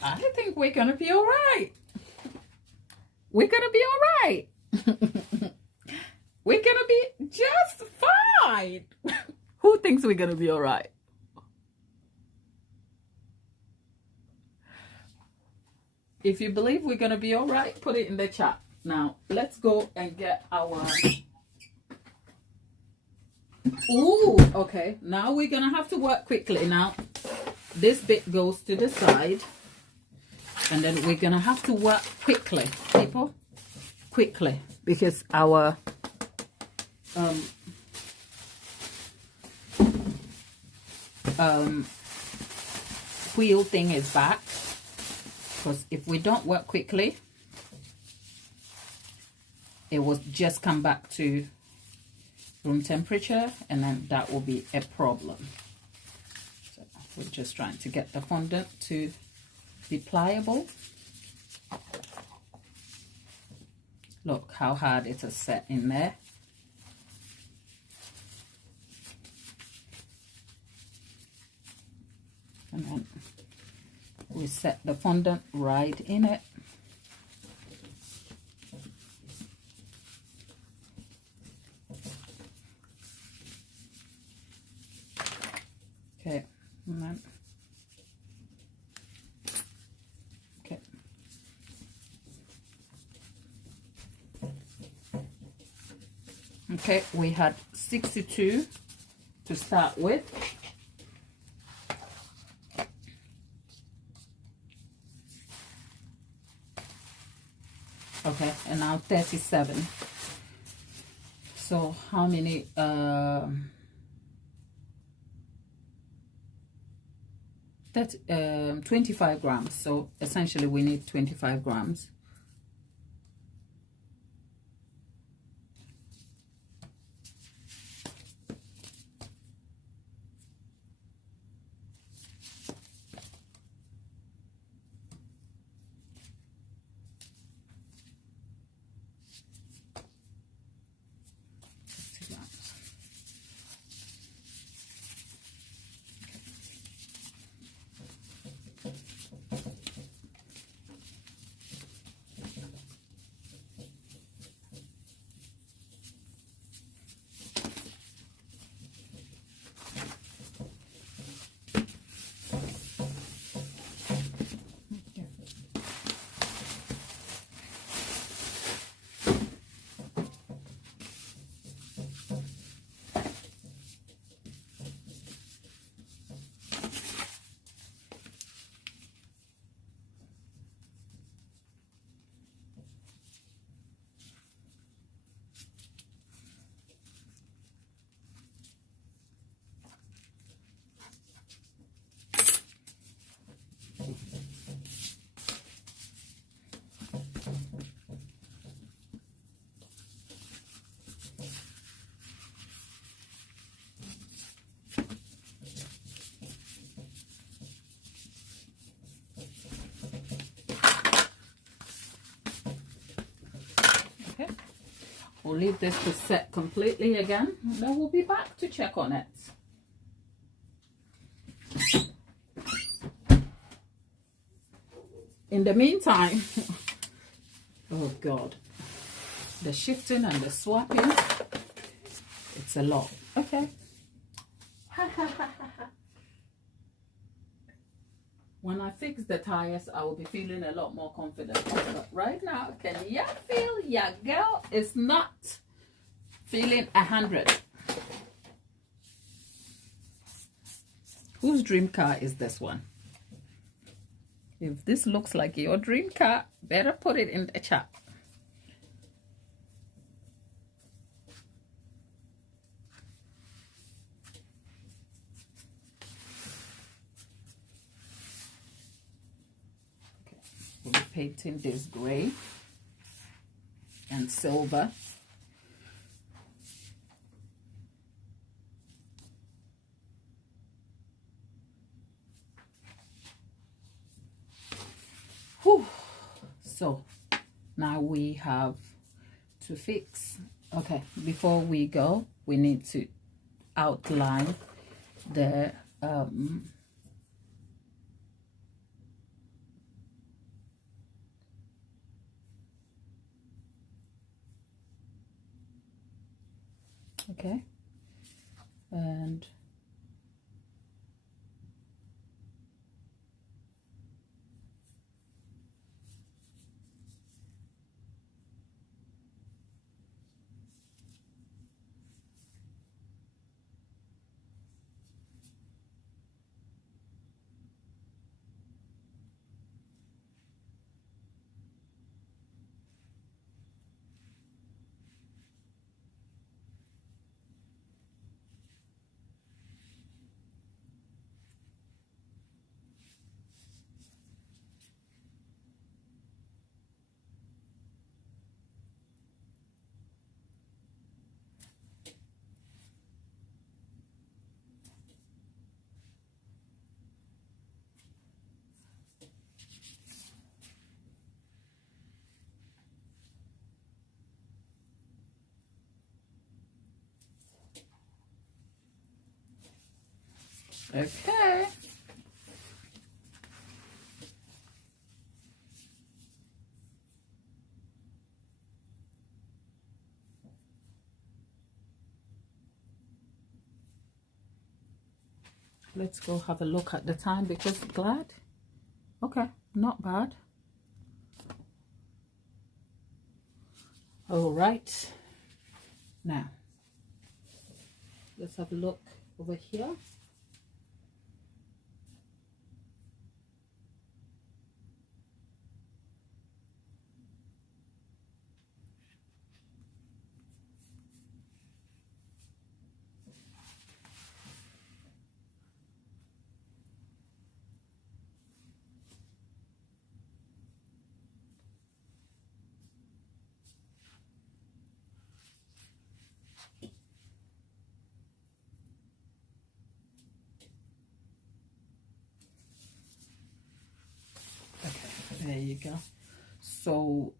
I think we're going to be all right. We're going to be all right. We're going to be just fine. Who thinks we're going to be all right? If you believe we're going to be all right, put it in the chat. Now, let's go and get our... Ooh, okay. Now we're going to have to work quickly. Now, this bit goes to the side. And then we're going to have to work quickly, people. Quickly. Because our... wheel thing is back, because if we don't work quickly, it will just come back to room temperature, and then that will be a problem. So we're just trying to get the fondant to be pliable. Look how hard it is set in there. And then we set the fondant right in it. Okay, and then, okay. Okay, we had 62 to start with. Okay, and now 37. So how many? 25 grams. So essentially we need 25 grams. We'll leave this to set completely again, and then we'll be back to check on it. In the meantime, oh God, the shifting and the swapping, it's a lot. Okay. When I fix the tires, I will be feeling a lot more confident. But right now, can you feel your girl is not feeling 100? Whose dream car is this one? If this looks like your dream car, better put it in the chat. painting this gray and silver. Whew. So now we have to fix. Okay, before we go, we need to outline the okay, and okay. Let's go have a look at the time because glad. Okay, not bad. All right, now let's have a look over here. Okay, there you go. So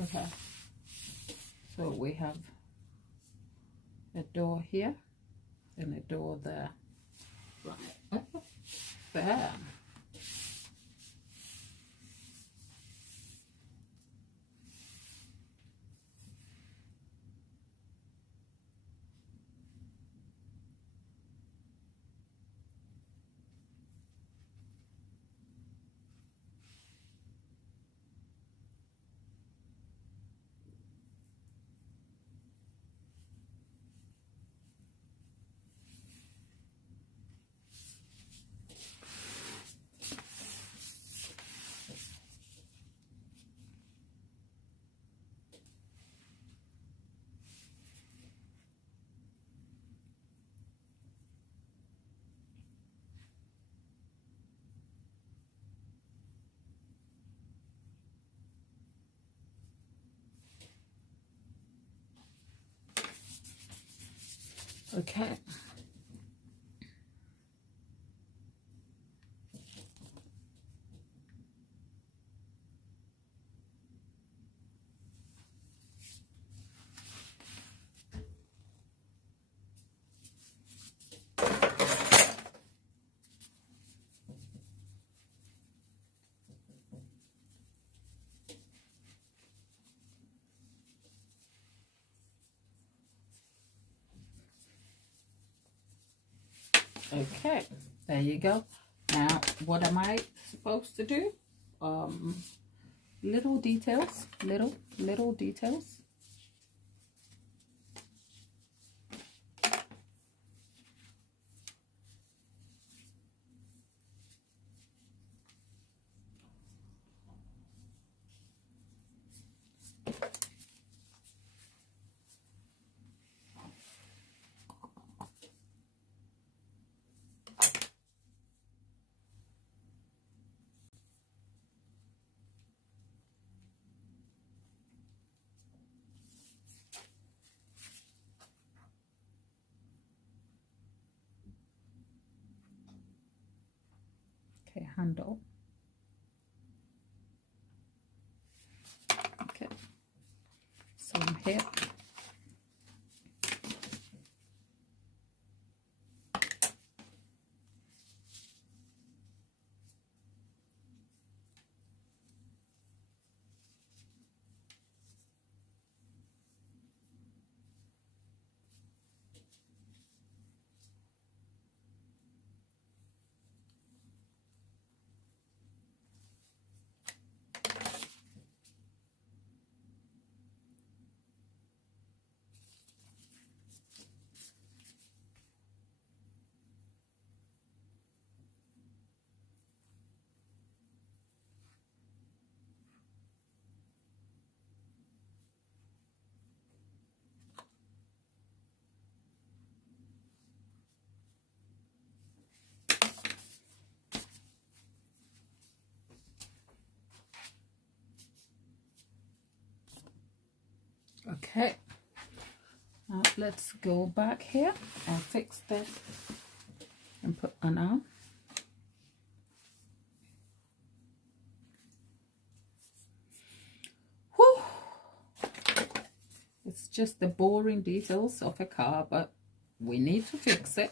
okay, so we have a door here and a door there. Right, there. Okay. Okay, there you go. Now, what am I supposed to do? Little details, little details. handle. Okay, same here. Okay, now let's go back here and fix this and put an arm. Whew. It's just the boring details of a car, but we need to fix it.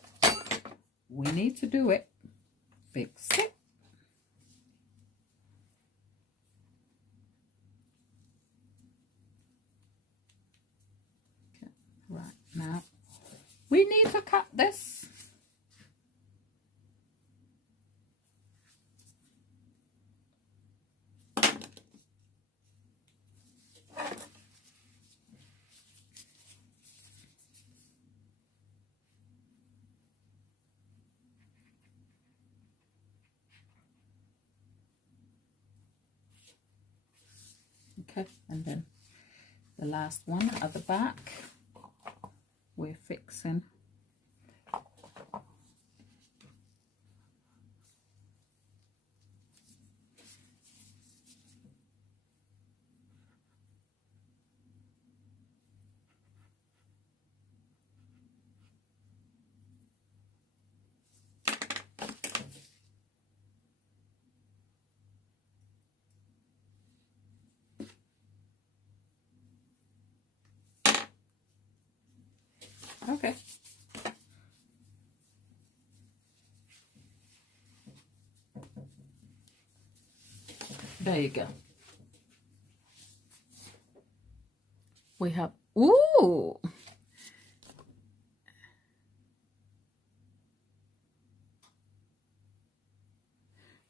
We need to do it. Fix it. Okay, right now we need to cut this. Okay, and then the last one at the back, we're fixing. Okay. There you go. We have, ooh.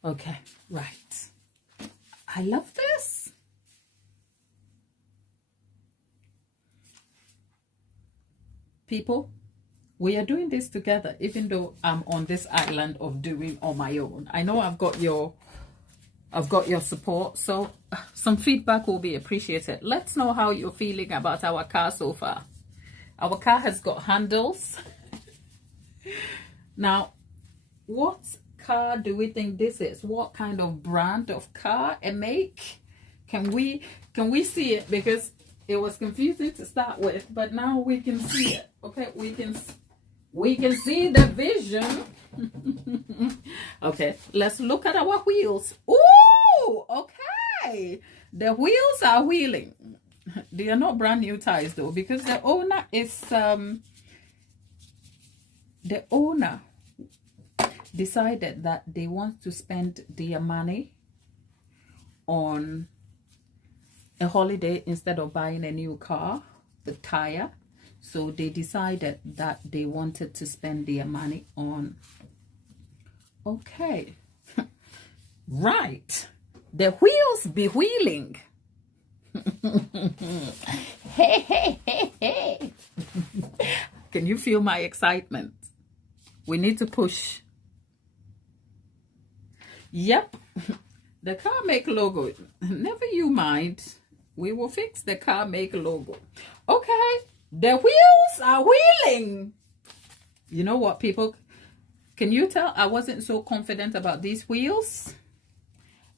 Okay, right. I love this. People, we are doing this together, even though I'm on this island of doing on my own. I know I've got your support, so some feedback will be appreciated. Let's know how you're feeling about our car so far. Our car has got handles. Now, what car do we think this is? What kind of brand of car and make? Can we see it? Because it was confusing to start with, but now we can see it. Okay, we can see the vision. Okay, let's look at our wheels. Ooh, okay. The wheels are wheeling. They are not brand new tires though, because the owner is the owner decided that they want to spend their money on a holiday instead of buying a new car, the tire. So they decided that they wanted to spend their money on, okay, right, the wheels be wheeling. Hey, hey, hey, hey. Can you feel my excitement? We need to push. Yep, the car make logo. Never you mind. We will fix the car make logo. Okay, the wheels are wheeling. You know what, people? Can you tell I wasn't so confident about these wheels?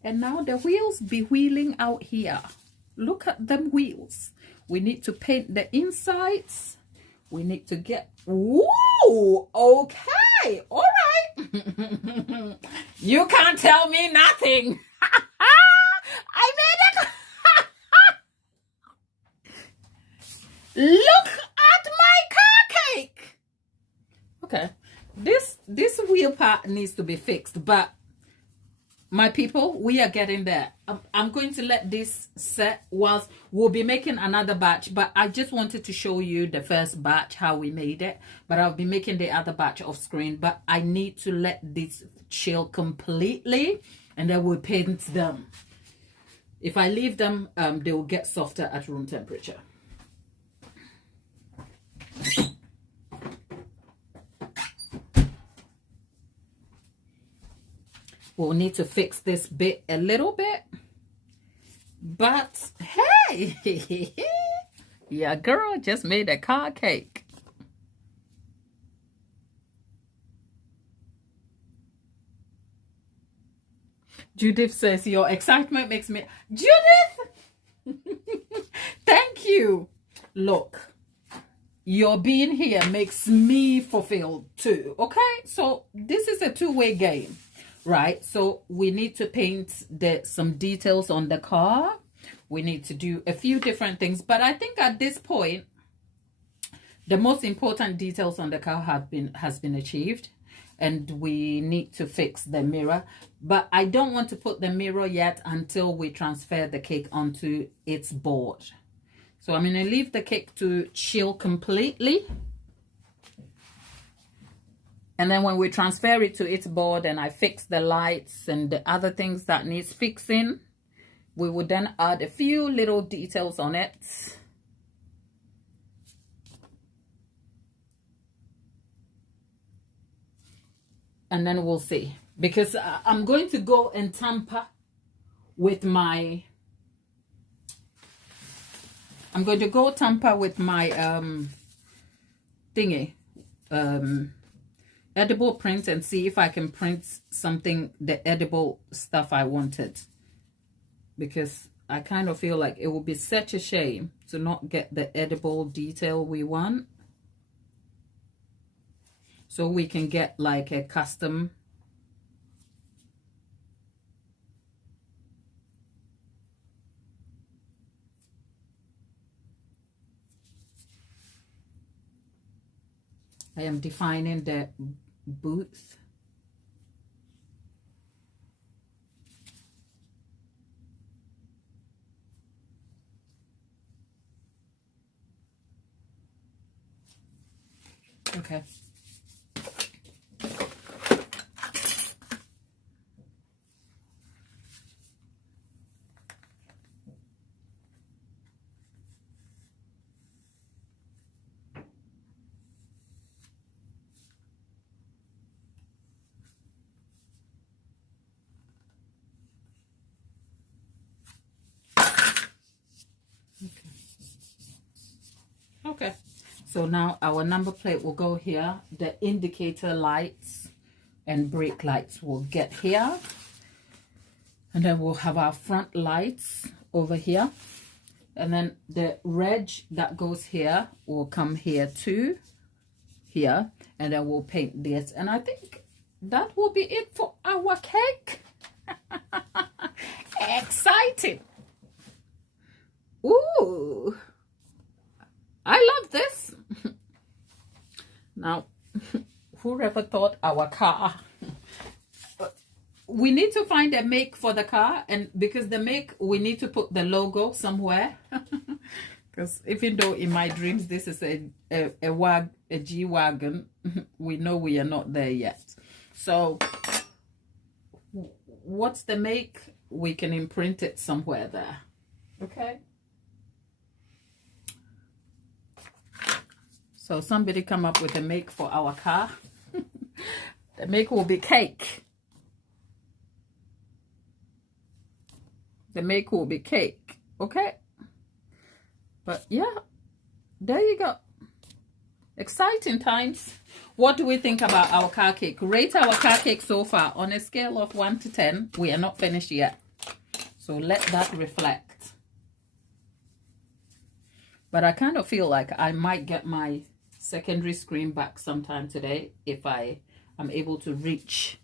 And now the wheels be wheeling out here. Look at them wheels. We need to paint the insides. We need to get, ooh, okay, all right. You can't tell me nothing. I made it. Look at my car cake. Okay, this wheel part needs to be fixed, but my people, we are getting there. I'm going to let this set whilst we'll be making another batch, but I just wanted to show you the first batch, how we made it. But I'll be making the other batch off screen, but I need to let this chill completely, and then we'll paint them. If I leave them, they will get softer at room temperature. We'll need to fix this bit a little bit, but hey, yeah, girl just made a car cake. Judith says, your excitement makes me... Judith! Thank you. Look, your being here makes me fulfilled too, okay? So this is a two-way game. Right, so we need to paint some details on the car. We need to do a few different things, but I think at this point the most important details on the car has been achieved, and we need to fix the mirror. But I don't want to put the mirror yet until we transfer the cake onto its board. So I'm going to leave the cake to chill completely. And then when we transfer it to its board and I fix the lights and the other things that needs fixing, we would then add a few little details on it. And then we'll see. Because I'm going to go and tamper with my... I'm going to go tamper with my thingy. Edible print, and see if I can print something, the edible stuff I wanted, because I kind of feel like it would be such a shame to not get the edible detail we want, so we can get like a custom I am defining the booth. Okay. Okay, so now our number plate will go here. The indicator lights and brake lights will get here, and then we'll have our front lights over here, and then the reg that goes here will come here too, here, and then we'll paint this, and I think that will be it for our cake. Exciting. Ooh, I love this. Now, whoever thought our car, we need to find a make for the car, and because the make, we need to put the logo somewhere. Because even though in my dreams this is a G-Wagon, we know we are not there yet. So what's the make? We can imprint it somewhere there. Okay. So somebody come up with a make for our car. The make will be cake. The make will be cake. Okay. But yeah, there you go. Exciting times. What do we think about our car cake? Rate our car cake so far on a scale of 1 to 10. We are not finished yet, so let that reflect. But I kind of feel like I might get my secondary screen back sometime today if I am able to reach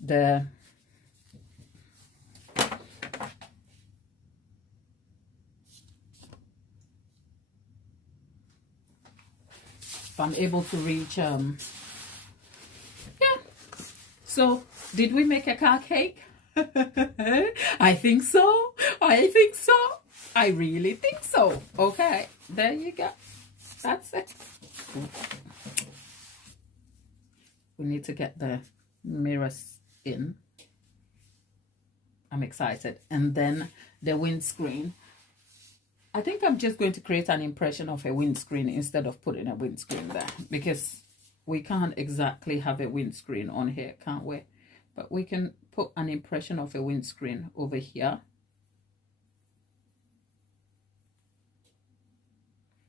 the if I'm able to reach yeah. So did we make a car cake? I think so. I think so. I really think so. Okay, there you go. That's it. We need to get the mirrors in. I'm excited. And then the windscreen. I think I'm just going to create an impression of a windscreen instead of putting a windscreen there, because we can't exactly have a windscreen on here, can't we? But we can put an impression of a windscreen over here,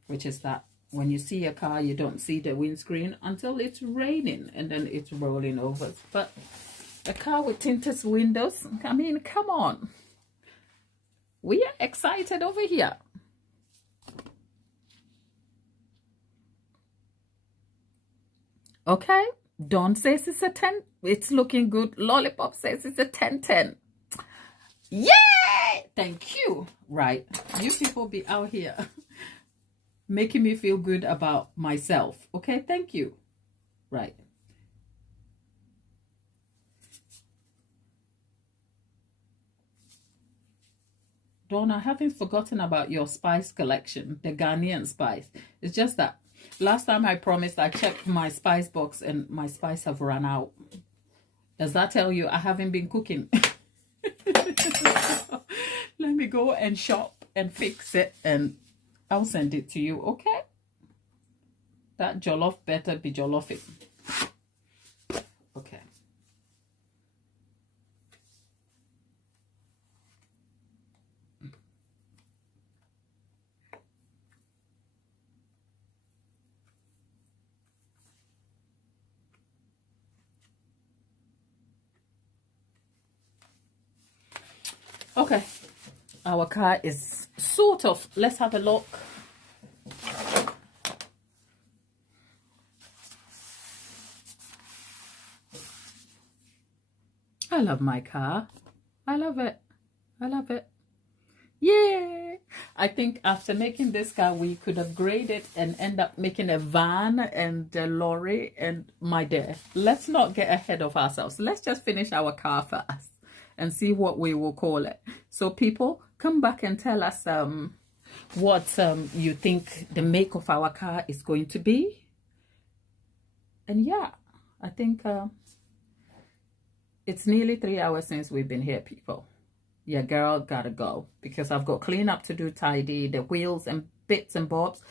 which is that when you see a car, you don't see the windscreen until it's raining and then it's rolling over. But a car with tinted windows, I mean, come on. We are excited over here. Okay, Dawn says it's a 10. It's looking good. Lollipop says it's a 10-10. Yay! Thank you. Right, you people be out here making me feel good about myself. Okay, thank you. Right. Dawn, I haven't forgotten about your spice collection, the Ghanaian spice. It's just that last time I promised I checked my spice box and my spice have run out. Does that tell you I haven't been cooking? Let me go and shop and fix it and I'll send it to you, okay? That jollof better be jollofing. Okay. Okay, our car is sort of, let's have a look. I love my car. I love it. I love it. Yay! I think after making this car, we could upgrade it and end up making a van and a lorry. And my dear, let's not get ahead of ourselves. Let's just finish our car first and see what we will call it. So people, come back and tell us what you think the make of our car is going to be. And yeah, I think it's nearly 3 hours since we've been here, people. Yeah, girl, gotta go because I've got cleanup to do, tidy the wheels and bits and bobs.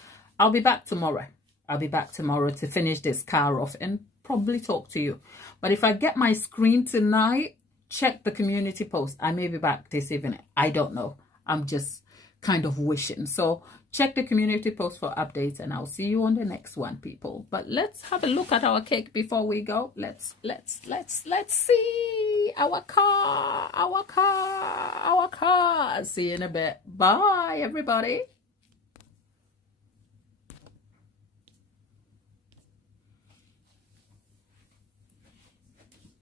I'll be back tomorrow. I'll be back tomorrow to finish this car off and probably talk to you. But if I get my screen tonight, check the community post. I may be back this evening. I don't know. I'm just kind of wishing. So check the community post for updates and I'll see you on the next one, people. But let's have a look at our cake before we go. Let's see our car. See you in a bit. Bye, everybody.